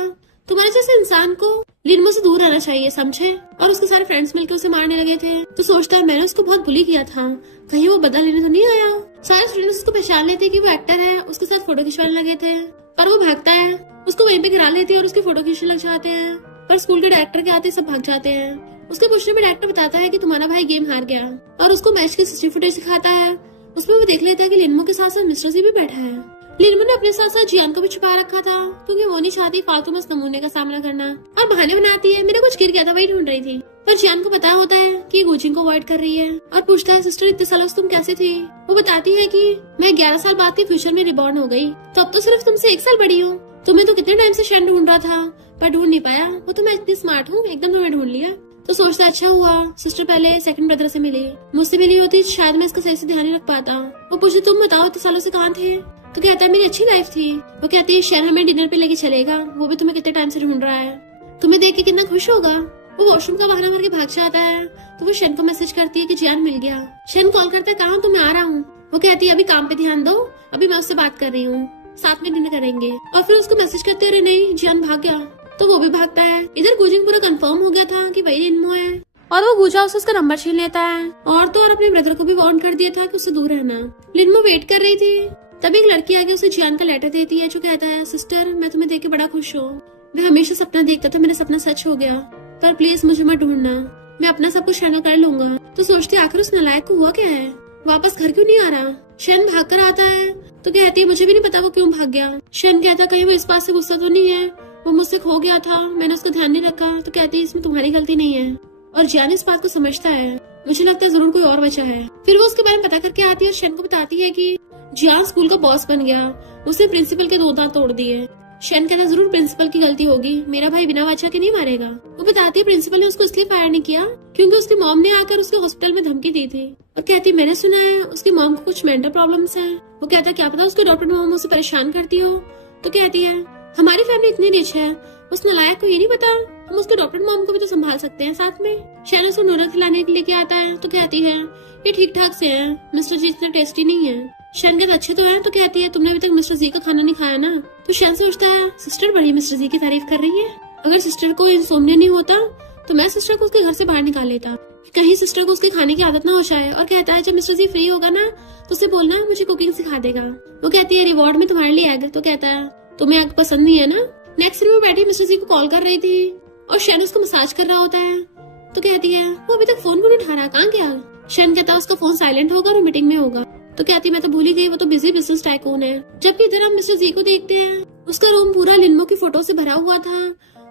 तुम्हारे जैसे इंसान को लिनमो से दूर रहना चाहिए, समझे। और उसके सारे फ्रेंड्स मिलकर उसे मारने लगे थे, तो सोचता है मैंने उसको बहुत बुली किया था, कहीं वो बदला लेने तो नहीं आया। सारे स्टूडेंट्स उसको पहचान लेते कि वो एक्टर है, उसके साथ फोटो खिंचवाने लगे थे, पर वो भागता है, उसको वहीं पे गिरा लेते हैं और उसकी फोटो खींचने लग जाते हैं। पर स्कूल के डायरेक्टर के आते सब भाग जाते हैं। उसके पूछने में डायरेक्टर बताता है कि तुम्हारा भाई गेम हार गया, और उसको मैच की सीसीटीवी फुटेज दिखाता है। उसमें वो देख लेता है कि लिनमो के साथ साथ मिस्टर जी भी बैठा है। लिनमो ने अपने साथ साथ जियान को भी छुपा रखा था क्योंकि वो नहीं चाहती फालतू में इस नमूने का सामना करना, और बहाने बनाती है मेरा कुछ गिर गया था वही ढूंढ रही थी। पर जियान को पता होता है कि गुजिंग को अवॉइड कर रही है, और पूछता है सिस्टर इतने सालों से तुम कैसे थी। वो बताती है कि मैं 11 साल बाद के फ्यूचर में रिबॉर्न हो गई, तो अब तो सिर्फ तुमसे 1 साल बड़ी हूँ। तुम्हें तो कितने टाइम से शेन ढूंढ रहा था पर ढूंढ नहीं पाया, वो तो मैं इतनी स्मार्ट हूँ एकदम तुम्हें ढूंढ लिया। तो सोचता अच्छा हुआ सिस्टर पहले सेकंड ब्रदर से मिली, मुझसे मिली होती शायद मैं इसका सही से ध्यान नहीं रख पाता। वो पूछे तुम बताओ इतने सालों से कहाँ थे, तो कहता है मेरी अच्छी लाइफ थी। वो कहती है शेन हमें डिनर पे लेके चलेगा, वो भी तुम्हें कितने टाइम से ढूंढ रहा है, तुम्हें देख के कितना खुश होगा। वो वॉशरूम का बहाना मार के भाग जाता है, तो वो शेन को मैसेज करती है कि जियान मिल गया। शेन कॉल करता है कहाँ, तो मैं आ रहा हूँ। वो कहती है अभी काम पे ध्यान दो, अभी मैं उससे बात कर रही हूँ, साथ में डिनर करेंगे। और फिर उसको मैसेज करते अरे नहीं जियान भाग गया, तो वो भी भागता है। इधर गुजिंग पूरा कंफर्म हो गया था कि वही लिनमो है, और वो गुजा से उसका नंबर छीन लेता है, और तो और अपने ब्रदर को भी वार्न कर दिया था कि उससे दूर रहना। लिनमो वेट कर रही थी, तभी एक लड़की आके उसे जियान का लेटर देती है जो कहता है सिस्टर मैं तुम्हें देख के बड़ा खुश हूँ, मैं हमेशा सपना देखता था, मेरा सपना सच हो गया, पर प्लीज मुझे मत ढूंढना, मैं अपना सब कुछ हैंडल कर लूंगा। तो सोचते आखिर उस नालायक को हुआ क्या है, वापस घर क्यों नहीं आ रहा। शेन भाग कर आता है तो कहती है मुझे भी नहीं पता वो क्यों भाग गया। शेन कहता कहीं वो इस बात से गुस्सा तो नहीं है, वो मुझसे खो गया था, मैंने उसका ध्यान नहीं रखा। तो कहती है इसमें तुम्हारी गलती नहीं है, और जियान इस बात को समझता है, मुझे लगता है जरूर कोई और वजह है। फिर वो उसके बारे में पता करके आती है और शेन को बताती है कि जियान स्कूल का बॉस बन गया, उसने प्रिंसिपल के 2 दांत तोड़ दिए। शेन कहता जरूर प्रिंसिपल की गलती होगी, मेरा भाई बिना वजह के नहीं मारेगा। वो बताती है प्रिंसिपल ने उसको इसलिए फायर नहीं किया क्योंकि उसकी मॉम ने आकर उसके हॉस्पिटल में धमकी दी थी, और कहती मैंने सुना है उसकी मॉम को कुछ मेंटल प्रॉब्लम्स है। वो कहता क्या पता उसके डॉक्टर मॉम उसे परेशान करती हो। तो कहती है हमारी फैमिली इतनी रिच है, उस नालायक को ये नहीं पता हम उसके डॉक्टर मॉम को भी तो संभाल सकते हैं साथ में। शेन उसको नूडल खिलाने के लेके आता है, तो कहती है ये ठीक ठाक से है, मिस्टर जी इतना टेस्टी नहीं है। शेन कहता अच्छे तो है, तो कहती है तुमने अभी तक मिस्टर जी का खाना नहीं खाया ना। तो शेन सोचता है सिस्टर बड़ी मिस्टर जी की तारीफ कर रही है, अगर सिस्टर को इंसोम्निया नहीं होता तो मैं सिस्टर को उसके घर से बाहर निकाल लेता, कहीं सिस्टर को उसके खाने की आदत ना हो जाए। और कहता है जब मिस्टर जी फ्री होगा ना तो उसे बोलना मुझे कुकिंग सिखा देगा। वो कहती है रिवॉर्ड में तुम्हारे लिए एग। तो कहता है तुम्हें एग पसंद नहीं है ना। नेक्स्ट रूम में बैठी मिस्टर जी को कॉल कर रही थी और शेन उसको मसाज कर रहा होता है। तो कहती है वो अभी तक फोन क्यों नहीं उठा रहा, कहाँ गया। शेन कहता है उसका फोन साइलेंट होगा और मीटिंग में होगा। तो कहती मैं तो भूल ही गई, वो तो बिजी बिजनेस टाइकून है। जबकि इधर हम मिस्टर जी को देखते हैं, उसका रूम पूरा लिनमो की फोटो से भरा हुआ था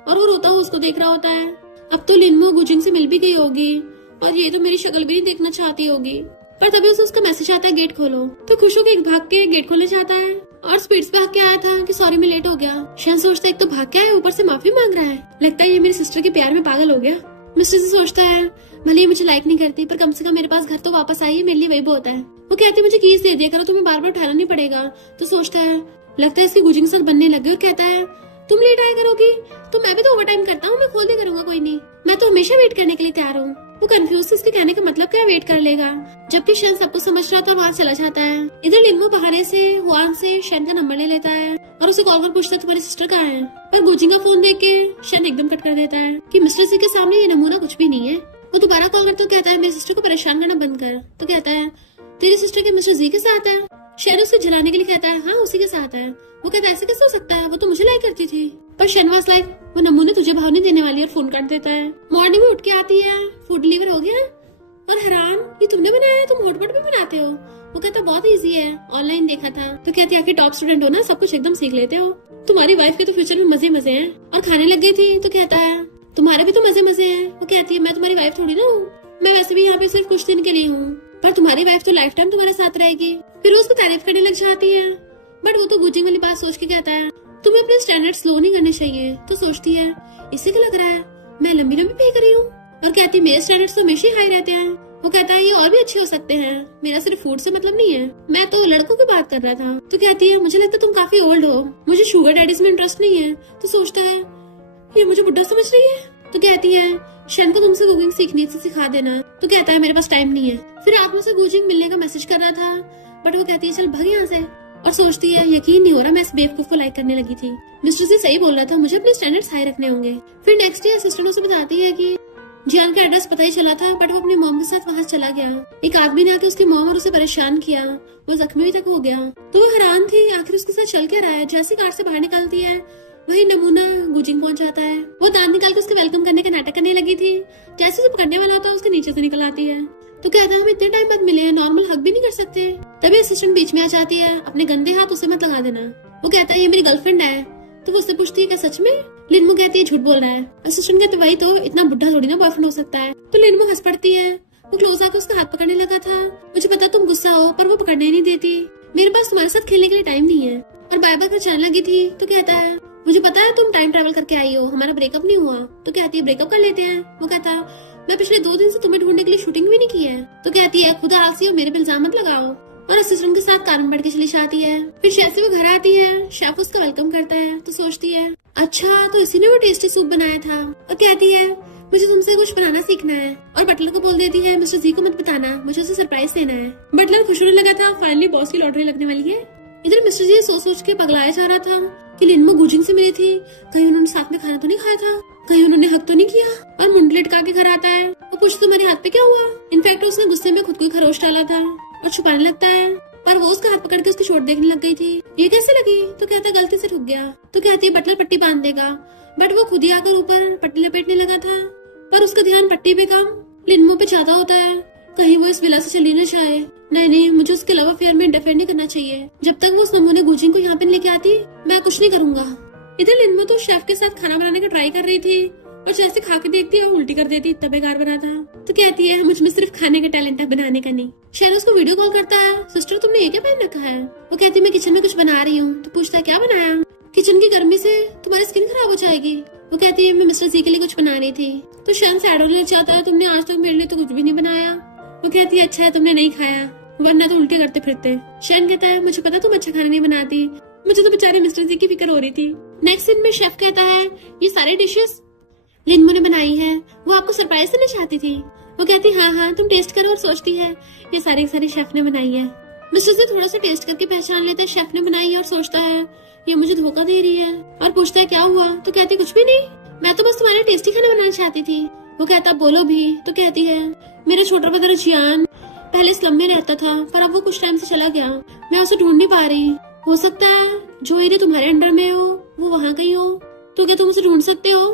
और वो रोता हुआ उसको देख रहा होता है। अब तो लिनमो गुजिंग से मिल भी गई होगी और ये तो मेरी शक्ल भी नहीं देखना चाहती होगी। पर तभी उसे उसका मैसेज आता है गेट खोलो। तो खुश होकर भाग के गेट खोलने जाता है और स्पीड से भाग के आया था कि सॉरी मैं लेट हो गया। शन सोचता है एक तो भाग के आया, ऊपर से माफी मांग रहा है, लगता है ये मेरी सिस्टर के प्यार में पागल हो गया। मिस्टर जी सोचता है भले ही मुझे लाइक नहीं करती पर कम से कम मेरे पास घर तो वापस आई है, मेरे लिए वही बहुत है। वो कहती है मुझे कीज दे दिया करो, तुम्हें बार बार उठाना नहीं पड़ेगा। तो सोचता है लगता है इसकी गुजिंग के साथ बनने लगे और कहता है तुम लेट आया करोगी तो मैं भी तो ओवर टाइम करता हूँ, मैं खोल दिया करूंगा, कोई नहीं, मैं तो हमेशा वेट करने के लिए तैयार हूँ। वो कंफ्यूज इसके कहने का मतलब क्या वेट कर लेगा, जबकि शन सबको समझ रहा था और वहाँ चला जाता है। इधर लिनमो बहाने से हुआन से शन का नंबर ले लेता है और उसे कॉल कर पूछता है तुम्हारी सिस्टर कहाँ है। पर गुजिंग का फोन देख के शन एकदम कट कर देता है कि मिस्टर जी के सामने ये नमूना कुछ भी नहीं है। वो दोबारा कॉल करते कहता है मेरी सिस्टर को परेशान करना बंद कर। तो कहता है तेरी सिस्टर के मिस्टर जी के साथ है। शन उसे जलाने के लिए कहता है हाँ उसी के साथ है। वो कहता है ऐसे कैसे हो सकता है, वो तो मुझे लाइक करती थी। पर शनवास लाइक वो नमूने तुझे भाव नहीं देने वाली और फोन काट देता है। मॉर्निंग में उठ के आती है, फूड डिलीवर हो गया और हैरान ये तुमने बनाया है, तुम हॉटपॉट भी बनाते हो। वो कहता बहुत इजी है, ऑनलाइन देखा था। तो कहती है आखिर टॉप स्टूडेंट हो ना, सब कुछ एकदम सीख लेते हो। तुम्हारी वाइफ के तो फ्यूचर में मजे मजे हैं। और खाने लग गई थी तो कहता है तुम्हारे भी तो मजे मजे हैं। वो कहती है मैं तुम्हारी वाइफ थोड़ी ना हूँ, मैं वैसे भी यहाँ पे सिर्फ कुछ दिन के लिए हूँ, पर तुम्हारी वाइफ तो लाइफ टाइम तुम्हारे साथ रहेगी। फिर वो उसको तारीफ करने लग जाती है, बट वो तो गुजिंग वाली बात सोच के कहता है तुम्हें अपने स्टैंडर्ड स्लो नहीं करने चाहिए। तो सोचती है इससे क्या लग रहा है मैं लंबी लंबी पे करी हूँ। और कहती है मेरे स्टैंडर्ड्स तो हमेशा हाई रहते हैं। वो कहता है ये और भी अच्छे हो सकते हैं, मेरा सिर्फ फूड से मतलब नहीं है, मैं तो लड़कों की बात कर रहा था। तो कहती है मुझे लगता है तुम काफी ओल्ड हो, मुझे शुगर डैडीज में इंटरेस्ट नहीं है। तो सोचता है ये मुझे बुढ़ा समझ रही है। तो कहती है शन को तुमसे कुकिंग सीखनी से सिखा देना। तो कहता है मेरे पास टाइम नहीं है। फिर रात में से गुजिंग मिलने का मैसेज कर रहा था, बट वो कहती है चल भाग यहाँ से। और सोचती है यकीन नहीं हो रहा मैं इस बेवकूफ को लाइक करने लगी थी, मिस्टर जी सही बोल रहा था, मुझे अपने स्टैंडर्ड्स हाई रखने होंगे। फिर नेक्स्ट डे असिस्टेंट उसे बताती है कि जियान का एड्रेस पता ही चला था, बट वो अपनी मॉम के साथ वहाँ चला गया। एक आदमी ने आके उसकी मॉम और उसे परेशान किया, वो जख्मी तक हो गया। तो वो हैरान थी आखिर उसके साथ चल क्या रहा है। जैसी कार से बाहर निकलती है वही नमूना गुजिंग पहुंच जाता है। वो दांत निकाल के उसके वेलकम करने का नाटक करने लगी थी। जैसे उसे पकड़ने वाला होता है उसके नीचे से निकल आती है। तो कहता है हम इतने टाइम बाद मिले हैं, नॉर्मल हग भी नहीं कर सकते। तभी असिस्टेंट बीच में आ जाती है, अपने गंदे हाथ उसे मत लगा देना। वो कहता है ये मेरी गर्लफ्रेंड है। तो वो उससे पूछती है क्या सच में। लिनमो कहती है झूठ बोल रहा है। असिस्टेंट कहते वही तो, इतना बुढ़ा थोड़ी ना बॉयफ्रेंड हो सकता है। तो लिनमो हंस पड़ती है। वो क्लोज आकर उसका हाथ पकड़ने लगा था। मुझे पता तुम गुस्सा हो, पर वो पकड़ने ही नहीं देती। मेरे पास तुम्हारे साथ खेलने के लिए टाइम नहीं है। और बाय बाय कर चलने लगी थी। तो कहता है मुझे पता है तुम टाइम ट्रेवल करके आई हो, हमारा ब्रेकअप नहीं हुआ। तो कहती है ब्रेकअप कर लेते हैं। वो कहता है मैं पिछले 2 दिन से तुम्हें ढूंढने के लिए शूटिंग भी नहीं की है। तो कहती है खुदा आलसी हो, मेरे पे इल्जाम मत लगाओ। और असिस्टेंट के साथ कार में बैठ के चली जाती है। फिर शेफ से वो घर आती है, शेफ उसका वेलकम करता है। तो सोचती है अच्छा तो इसी ने वो टेस्टी सूप बनाया था। और कहती है मुझे तुमसे कुछ बनाना सीखना है। और बटलर को बोल देती है मिस्टर जी को मत बताना, मुझे उसे सरप्राइज देना है। बटलर खुश होने लगा था, फाइनली बॉस की लॉटरी लगने वाली है। इधर मिस्टर जी सोच के पगलाया जा रहा था कि लिनमो गुजिंग से मिली थी, कहीं उन्होंने साथ में खाना तो नहीं खाया था, कहीं उन्होंने हक तो नहीं किया। और मुंडली लटका के घर आता है। वो पूछता तुम्हारे हाथ पे क्या हुआ। इनफैक्ट उसने गुस्से में खुद को खरोश डाला था और छुपाने लगता है, पर वो उसका हाथ पकड़ के उसकी चोट देखने लग गई थी। ये कैसे लगी। तो कहता गलती से रुक गया। तो कहती है बटलर पट्टी बांध देगा, बट वो खुद ही आकर ऊपर पट्टी लपेटने लगा था। पर उसका ध्यान पट्टी पे कम लिनमो पे ज्यादा होता है, कहीं वो इस विला से चली न जाए। नहीं मुझे उसके लव अफेयर में इंटरफेयर नहीं करना चाहिए। जब तक वो उस नमूने गुजिंग को यहाँ पे लेके आती मैं कुछ नहीं करूंगा। इधर लिनमो तो शेफ के साथ खाना बनाने का ट्राई कर रही थी और जैसे खा के देखती है उल्टी कर देती, इतना बेकार बना था। तो कहती है मुझ में सिर्फ खाने का टैलेंट है, बनाने का नहीं। शेर उसको वीडियो कॉल करता है, सिस्टर तुमने ये क्या पहन रखा है। वो कहती है मैं किचन में कुछ बना रही हूँ। तो पूछता है क्या बनाया। किचन की गर्मी से तुम्हारी स्किन खराब हो जाएगी। वो कहती है मैं मिस्टर जी के लिए कुछ बना रही थी। तो शैन सैड होने लग जाता है, तुमने आज तक मेरे लिए तो कुछ भी नहीं बनाया। वो कहती है अच्छा है तुमने नहीं खाया, वरना तो उल्टे करते फिरते। शैन कहता है मुझे पता तुम अच्छा खाना नहीं बनाती, मुझे तो बेचारे मिस्टर जी की फिक्र हो रही थी। नेक्स्ट सीन में शेफ कहता है ये सारे डिशेस लिनमो ने बनाई है, वो आपको सरप्राइज देना चाहती थी। वो कहती हाँ तुम टेस्ट करो। और सोचती है ये सारी शेफ ने बनाई है। मिस्टर जी थोड़ा सा टेस्ट करके पहचान लेता है शेफ ने बनाई है और सोचता है ये मुझे धोखा दे रही है। और पूछता है क्या हुआ। तो कहती कुछ भी नहीं, मैं तो बस तुम्हारे टेस्टी खाना बनाना चाहती थी। वो कहता बोलो भी। तो कहती है मेरा छोटा ब्रदर जियान पहले स्लम में रहता था, पर अब वो कुछ टाइम से चला गया, मैं उसे ढूंढ नहीं पा रही। हो सकता है जो एरिया तुम्हारे अंडर में हो वो वहाँ कहीं हो, तो क्या तुम उसे ढूंढ सकते हो।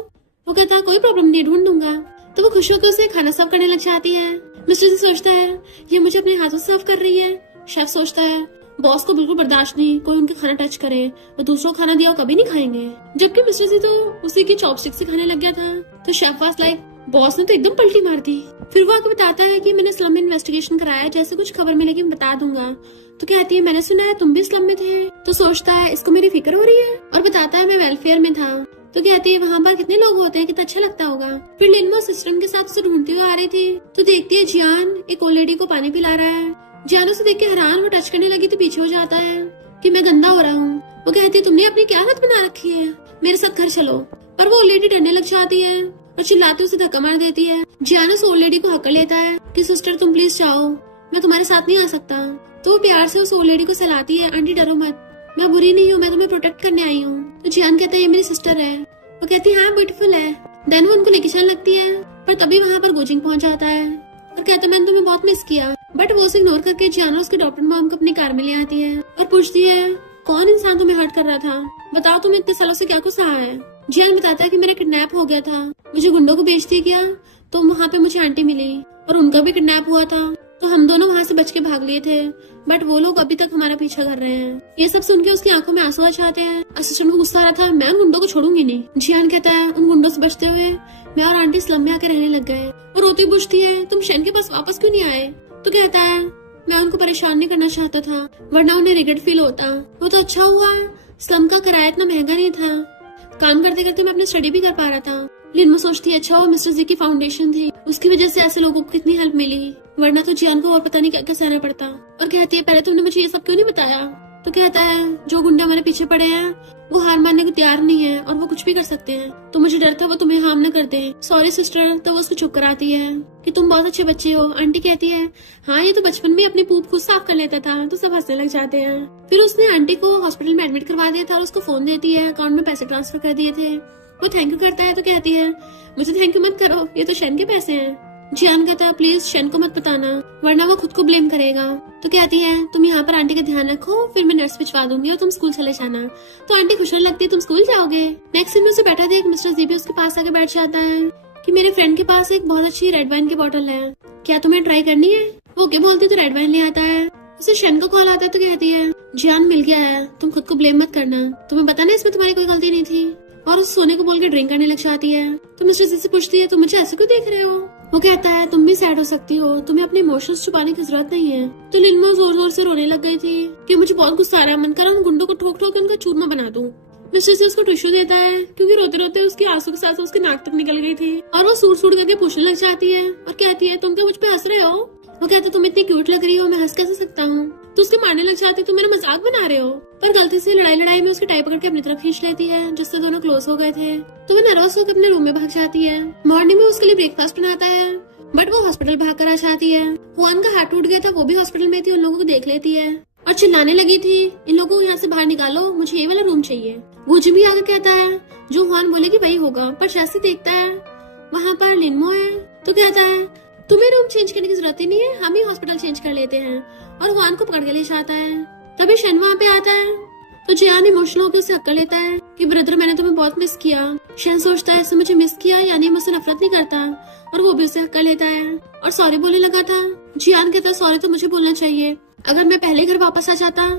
वो कहता है कोई प्रॉब्लम नहीं, ढूंढ दूंगा। तो वो खुश होकर उसे खाना सर्व करने लग जाती है। मिस्टर जी सोचता है ये मुझे अपने हाथों से सर्व कर रही है। शेफ सोचता है बॉस को बिल्कुल बर्दाश्त नहीं कोई उनके खाना टच करे, वो दूसरों को खाना दिया वो कभी नहीं खाएंगे। जबकि मिस्टर जी तो उसी की चॉपस्टिक से खाने लग गया था। तो शेफ वाज लाइक बॉस ने तो एकदम पलटी मार दी। फिर वो आके बताता है कि मैंने स्लम में इन्वेस्टिगेशन कराया, जैसे कुछ खबर मिलेगी मैं बता दूंगा। तो कहती है मैंने सुना है तुम भी स्लम में थे। तो सोचता है इसको मेरी फिक्र हो रही है और बताता है मैं वेलफेयर में था। तो कहती है वहाँ पर कितने लोग होते हैं, कितना अच्छा लगता होगा। फिर लिनमा सिस्टम के साथ उसे ढूंढती हुई आ रही थी तो देखती है जियान एक ओल्ड लेडी को पानी पिला रहा है। जियान उसे देख के हैरान, वो टच करने लगी तो पीछे हो जाता है कि मैं गंदा हो रहा हूँ। वो कहती है तुमने अपनी क्या हालत बना रखी है, मेरे साथ घर चलो। पर वो ओल्ड लेडी डरने लग जाती है और चिल्लाते उसे धक्का मार देती है। जियान उस ओल्ड लेडी को हक लेता है कि सिस्टर तुम प्लीज जाओ, मैं तुम्हारे साथ नहीं आ सकता। तो वो प्यार से उस ओल्ड लेडी को सहलाती है, आंटी डरो मत, मैं बुरी नहीं हूँ, मैं तुम्हें प्रोटेक्ट करने आई हूँ। तो जियान कहता है ये मेरी सिस्टर है। वो कहती है हाँ ब्यूटीफुल है। देन वो उनको लेके चलने लगती है पर तभी वहाँ पर गोजिंग पहुंच जाता है और कहता है मैंने तुम्हें बहुत मिस किया। बट वो उसे इग्नोर करके जियान उसके डॉक्टर मॉम को अपनी कार में ले आती है और पूछती है कौन इंसान तुम्हें हर्ट कर रहा था, बताओ तुम्हें इतने सालों से क्या कुछ सहा है। जियान बताता है कि मेरा किडनैप हो गया था, मुझे गुंडों को बेच दिया गया, तो वहाँ पे मुझे आंटी मिली और उनका भी किडनैप हुआ था, तो हम दोनों वहाँ से बच के भाग लिए थे। बट वो लोग अभी तक हमारा पीछा कर रहे हैं। ये सब सुन के उसकी आंखों में आंसू आ जाते हैं। असिस्टेंट को गुस्सा आ रहा था, मैं उन गुंडों को छोड़ूंगी नहीं। जियान कहता है उन गुंडों से बचते हुए मैं और आंटी स्लम में आके रहने लग गए। और रोती पूछती है तुम शेन के पास वापस क्यों नहीं आए। तो कहता है मैं उनको परेशान नहीं करना चाहता था, वरना उन्हें रिग्रेट फील होता। वो तो अच्छा हुआ स्लम का किराया इतना महंगा नहीं था, काम करते करते मैं अपनी स्टडी भी कर पा रहा था। लिनमा सोचती है अच्छा वो मिस्टर जी की फाउंडेशन थी, उसकी वजह से ऐसे लोगों को कितनी हेल्प मिली, वरना तो जियान को और पता नहीं क्या क्या सहना पड़ता। और कहती है पहले तुमने मुझे ये सब क्यों नहीं बताया। तो कहता है जो गुंडे हमारे पीछे पड़े हैं वो हार मानने को तैयार नहीं है और वो कुछ भी कर सकते हैं, तो मुझे डर था वो तुम्हें हार्म न कर दे। Sorry sister. तो वो उसको चुप कराती है कि तुम बहुत अच्छे बच्चे हो। आंटी कहती है हाँ ये तो बचपन में अपनी पूप खुद साफ कर लेता था। तो सब हंसने लग जाते हैं। फिर उसने आंटी को हॉस्पिटल में एडमिट करवा दिया था और उसको फोन देती है, अकाउंट में पैसे ट्रांसफर कर दिए थे। वो थैंक यू करता है तो कहती है मुझे थैंक यू मत करो, ये तो शेन के पैसे हैं। जियान कहता है प्लीज शेन को मत बताना वरना वो खुद को ब्लेम करेगा। तो कहती है तुम यहाँ पर आंटी का ध्यान रखो, फिर मैं नर्स भिजवा दूंगी और तुम स्कूल चले जाना। तो आंटी खुश होने लगती है तुम स्कूल जाओगे। नेक्स्ट दिन में उसे बैठा देख मिस्टर जी भी उसके पास आके बैठ जाता है कि मेरे फ्रेंड के पास एक बहुत अच्छी रेड वाइन की बोतल है, क्या तुम्हें ट्राई करनी है। वो ओके बोलती तो रेड वाइन ले आता है। उसे शेन का कॉल आता है तो कहती है जियान मिल गया है, तुम खुद को ब्लेम मत करना, तुम्हें पता ना इसमें तुम्हारी कोई गलती नहीं थी। और उस सोने को बोल के ड्रिंक करने लग जाती है। तो मिस्टर जी से पूछती है तुम मुझे ऐसे क्यों देख रहे हो। वो कहता है तुम भी सैड हो सकती हो, तुम्हें अपने इमोशंस छुपाने की जरूरत नहीं है। तो लिनमा जोर जोर से रोने लग गई थी कि मुझे बहुत गुस्सा आ रहा है, मन कर रहा उन गुंडों को ठोक ठोक के उनका चूरमा बना दूं। मिस्टर से उसको टिश्यू देता है क्योंकि रोते रोते उसके आंसू के साथ उसके नाक तक निकल गई थी। और वो सूट सूट करके पूछने लग जाती है और कहती है तुम क्या मुझ पे हंस रहे हो। वो कहता तुम इतनी क्यूट लग रही हो, मैं हंस कैसे सकता हूँ। तो उसके मारने लग जाती तुम मेरा मजाक बना रहे हो। पर गलती से लड़ाई में उसकी टाई पकड़ के अपनी तरफ खींच लेती है, जिससे दोनों क्लोज हो गए थे। तो वो नर्वस होकर अपने रूम में भाग जाती है। मॉर्निंग में उसके लिए ब्रेकफास्ट बनाता है बट वो हॉस्पिटल भाग कर आ जाती है। हुआन का हाथ टूट गया था, वो भी हॉस्पिटल में थी, उन लोगों को देख लेती है और चिल्लाने लगी थी इन लोगों को यहाँ से बाहर निकालो, मुझे ये वाला रूम चाहिए। गुज भी आकर कहता है जो हुआन बोलेगी वही होगा। पर जैसे देखता है वहाँ पर लिनमो है तो कहता है तुम्हें रूम चेंज करने की जरूरत ही नहीं है, हम ही हॉस्पिटल चेंज कर लेते हैं। और हुआन को पकड़ के ले जाता है। तभी शन वहाँ पे आता है तो जियान इमोशनल होकर उसे हक कर लेता है कि ब्रदर मैंने तुम्हें बहुत मिस किया। शन सोचता है इसने मुझे मिस किया यानी मुझसे नफरत नहीं करता, और वो भी उसे हक कर लेता है और सॉरी बोलने लगा था। जियान कहता है सॉरी तो मुझे बोलना चाहिए, अगर मैं पहले घर वापस आ जाता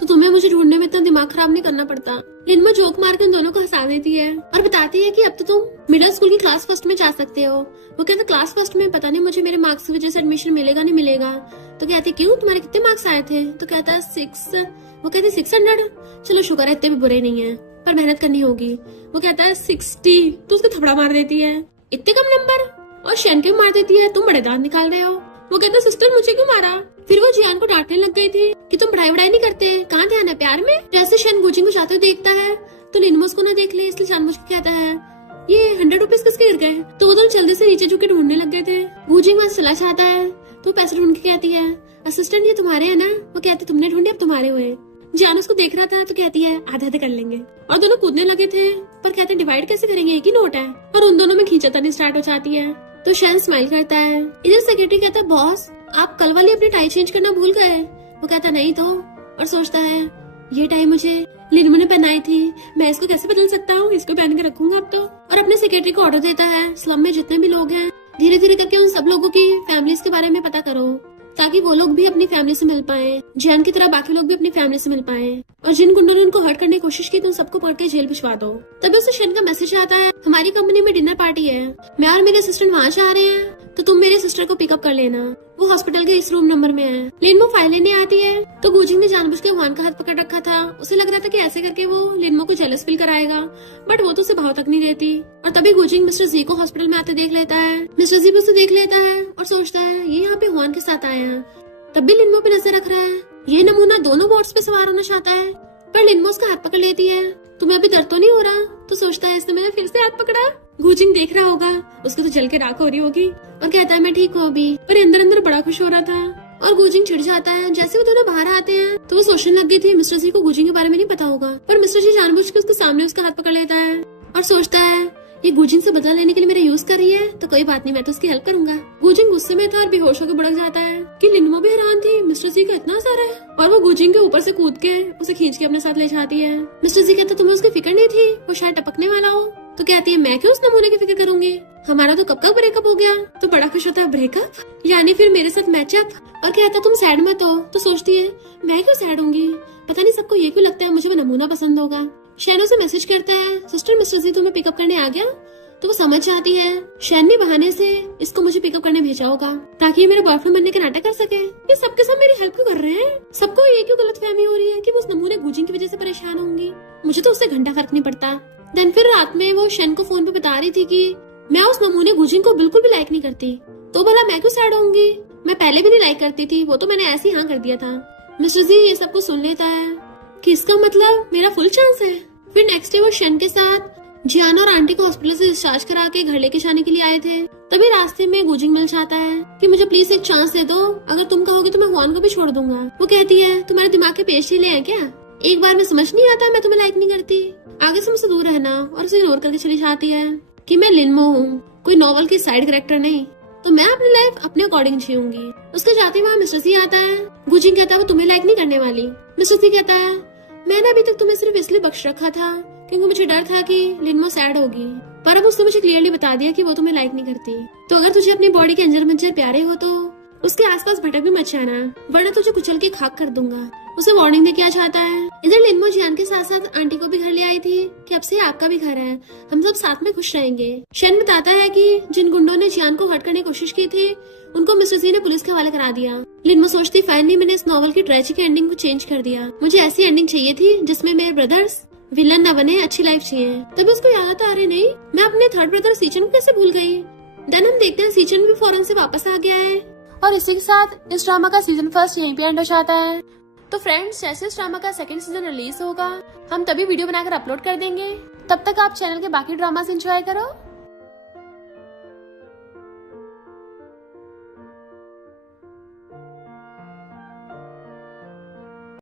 तो तुम्हें मुझे ढूंढने में इतना दिमाग खराब नहीं करना पड़ता। लिनमा जोक मार के उन दोनों को हंसा देती है और बताती है कि अब तो तुम मिडिल स्कूल की क्लास फर्स्ट में जा सकते हो। वो कहता क्लास फर्स्ट में पता नहीं मुझे मेरे मार्क्स की वजह से एडमिशन मिलेगा नहीं मिलेगा। तो कहती क्यों तुम्हारे कितने मार्क्स आए थे। तो कहता है 6। वो कहती 600। चलो शुक्र है इतने भी बुरे नहीं है, पर मेहनत करनी होगी। वो कहता है 60। तो उसको थपड़ा मार देती है इतने कम नंबर, और शेन के मार देती है तुम बड़े दांत निकाल रहे हो। वो कहता सिस्टर मुझे क्यों मारा। फिर वो जियान को डांटने लग गई थी कि तुम पढ़ाई नहीं करते, कहाँ ध्यान है प्यार में। जैसे शेन गुजिंग को जाते हुए देखता है तो लिनमा उसको न देख ले, इसलिए जानबूझ के कहता है ये 100 रुपीज किसके गिर गए। तो वो दोनों जल्दी से नीचे झुक के ढूंढने लग गए थे। गुजिंग वहां चला जाता है तो पैसे ढूंढ के कहती है असिस्टेंट ये तुम्हारे है ना। वो कहते तुमने ढूंढे अब तुम्हारे हुए। जियान उसको देख रहा था तो कहती है आधे आधे कर लेंगे, और दोनों कूदने लगे थे पर कहते डिवाइड कैसे करेंगे, एक ही नोट है। और उन दोनों में खींचातानी स्टार्ट हो जाती है। तो शैन स्माइल करता है। इधर सेक्रेटरी कहता है बॉस आप कल वाली अपनी टाई चेंज करना भूल गए। वो कहता नहीं तो, और सोचता है ये टाई मुझे लिनमा ने पहनाई थी, मैं इसको कैसे बदल सकता हूँ, इसको पहन के रखूंगा अब तो। और अपने सेक्रेटरी को ऑर्डर देता है स्लम में जितने भी लोग हैं धीरे धीरे करके उन सब लोगों की फैमिलीज के बारे में पता करो, ताकि वो लोग भी अपनी फैमिली से मिल पाए, जियान की तरह बाकी लोग भी अपनी फैमिली से मिल पाए। और जिन गुंडों ने उनको हर्ट करने की कोशिश की तो उन सबको पकड़ के जेल भिजवा दो। तभी उसे शेन का मैसेज आता है हमारी कंपनी में डिनर पार्टी है, मैं और मेरे असिस्टेंट वहाँ जा रहे हैं, तो तुम मेरे सिस्टर को पिकअप कर लेना, वो हॉस्पिटल के इस रूम नंबर में है। लिनमो फाइल लेने आती है तो गुजिंग ने जानबूझ के वान का हाथ पकड़ रखा था। उसे लग रहा था कि ऐसे करके वो लिनमो को जेलस फील कराएगा, बट वो तो उसे भाव तक नहीं देती। और तभी गुजिंग मिस्टर जी को हॉस्पिटल में आते देख लेता है। मिस्टर जी भी उसे देख लेता है और सोचता है ये यहाँ पे हुआन के साथ आया है। तब भी लिनमो पे नजर रख रहा है। ये नमूना दोनों बोट्स पे सवार होना चाहता है, पर लिनमो उसका हाथ पकड़ लेती है। तुम्हें अभी दर्द तो नहीं हो रहा? तो सोचता है इसने मैंने फिर से हाथ पकड़ा। गुजिंग देख रहा होगा, उसको तो जल के राख हो रही होगी और कहता है मैं ठीक हूँ अभी, पर अंदर अंदर बड़ा खुश हो रहा था। और गुजिंग चिढ़ जाता है। जैसे वो दोनों बाहर आते हैं तो वो सोचने लग गई थी मिस्टर जी को गुजिंग के बारे में नहीं पता होगा, पर मिस्टर जी जानबूझ के उसके सामने उसका हाथ पकड़ लेता है और सोचता है ये गुजिंग से बदला लेने के लिए मेरा यूज कर रही है, तो कोई बात नहीं, मैं तो उसकी हेल्प करूंगा। गुजिंग गुस्से में था और बेहोश होकर बुड़क जाता है कि लिनमो भी हैरान थी मिस्टर जी का इतना सारा है, और वो गुजिंग के ऊपर से कूद के उसे खींच के अपने साथ ले जाती है। मिस्टर जी कहता तुम्हें उसकी फिक्र नहीं थी, वो शायद टपकने वाला हो। तो कहती है मैं क्यों उस नमूने की फिक्र करूंगी, हमारा तो कब का ब्रेकअप हो गया। तो बड़ा खुश होता है ब्रेकअप, यानी फिर मेरे साथ मैचअप। और कहता तुम सैड मत हो। तो सोचती है मैं क्यों सैड होंगी, पता नहीं सबको ये क्यों लगता है मुझे वो नमूना पसंद होगा। शैन उसे मैसेज करता है सिस्टर मिस्टर जी तुम्हें पिकअप करने आ गया। तो वो समझ जाती है शैन ने बहाने से इसको मुझे पिकअप करने भेजा होगा ताकि ये मेरे बॉयफ्रेंड बनने का नाटक कर सके। ये सबके सब मेरी हेल्प क्यों कर रहे हैं? सबको ये क्यों गलतफहमी हो रही है कि वो उस नमूने गुजिंग की वजह से परेशान होंगी, मुझे तो उससे घंटा फर्क नहीं पड़ता। देन फिर रात में वो शैन को फोन पे बता रही थी कि मैं उस नमूने गुजिंग को बिल्कुल भी लाइक नहीं करती, तो भला मैं क्यों सैड होंगी, मैं पहले भी नहीं लाइक करती थी, वो तो मैंने ऐसे ही हाँ कर दिया था। मिस्टर जी ये सब कुछ सुन लेता है कि इसका मतलब मेरा फुल चांस है। फिर नेक्स्ट डे वो शैन के साथ जियान और आंटी को हॉस्पिटल से डिस्चार्ज करा के घर लेके जाने के लिए आए थे। तभी रास्ते में गुजिंग मिल जाता है कि मुझे प्लीज एक चांस दे दो, अगर तुम कहोगे तो मैं हुआन को भी छोड़ दूंगा। वो कहती है तुम्हारे दिमाग के पेश हिले हैं क्या, एक बार में समझ नहीं आता मैं तुम्हें लाइक नहीं करती, आगे से मुझसे दूर रहना। और उसे इग्नोर करके चली जाती है कि मैं लिनमो हूँ, कोई नॉवल के साइड कैरेक्टर नहीं, तो मैं अपनी लाइफ अपने अकॉर्डिंग जीऊंगी। उसके जाते वहाँ मिस्टर जी आता है। गुजिंग कहता है वो तुम्हें लाइक नहीं करने वाली। मिस्टर जी कहता है मैंने अभी तक तुम्हें सिर्फ इसलिए बख्श रखा था क्योंकि मुझे डर था कि लिनमो सैड होगी, पर अब उसने मुझे क्लियरली बता दिया कि वो तुम्हें लाइक नहीं करती। तो अगर तुझे अपनी बॉडी के अंजर मंजर प्यारे हो तो उसके आसपास भटक भी मत जाना, वरना तुझे कुचल के खाक कर दूंगा। उसे वार्निंग दे के आ जाता है। इधर लिनमो जियान के साथ साथ आंटी को भी घर ले आई थी कि अब से आपका भी घर है, हम सब साथ में खुश रहेंगे। शैन बताता है कि जिन गुंडों ने जियान को हर्ट करने की कोशिश की थी उनको मिस्टर जी ने पुलिस के हवाले करा दिया। लिनमो सोचती फाइनली मैंने इस नॉवल की ट्रेजिक एंडिंग को चेंज कर दिया, मुझे ऐसी एंडिंग चाहिए थी जिसमें मेरे ब्रदर्स विलन न बने, अच्छी लाइफ चाहिए। तभी उसको याद आता अरे नहीं मैं अपने थर्ड ब्रदर सीचन को कैसे भूल गई। देन हम देखते हैं सीचन भी फौरन से वापस आ गया है। और इसी के साथ इस ड्रामा का सीजन फर्स्ट यहीं पे एंड हो जाता है। तो फ्रेंड्स जैसे इस ड्रामा का सेकंड सीजन रिलीज होगा हम तभी वीडियो बनाकर अपलोड कर देंगे। तब तक आप चैनल के बाकी ड्रामास एंजॉय करो।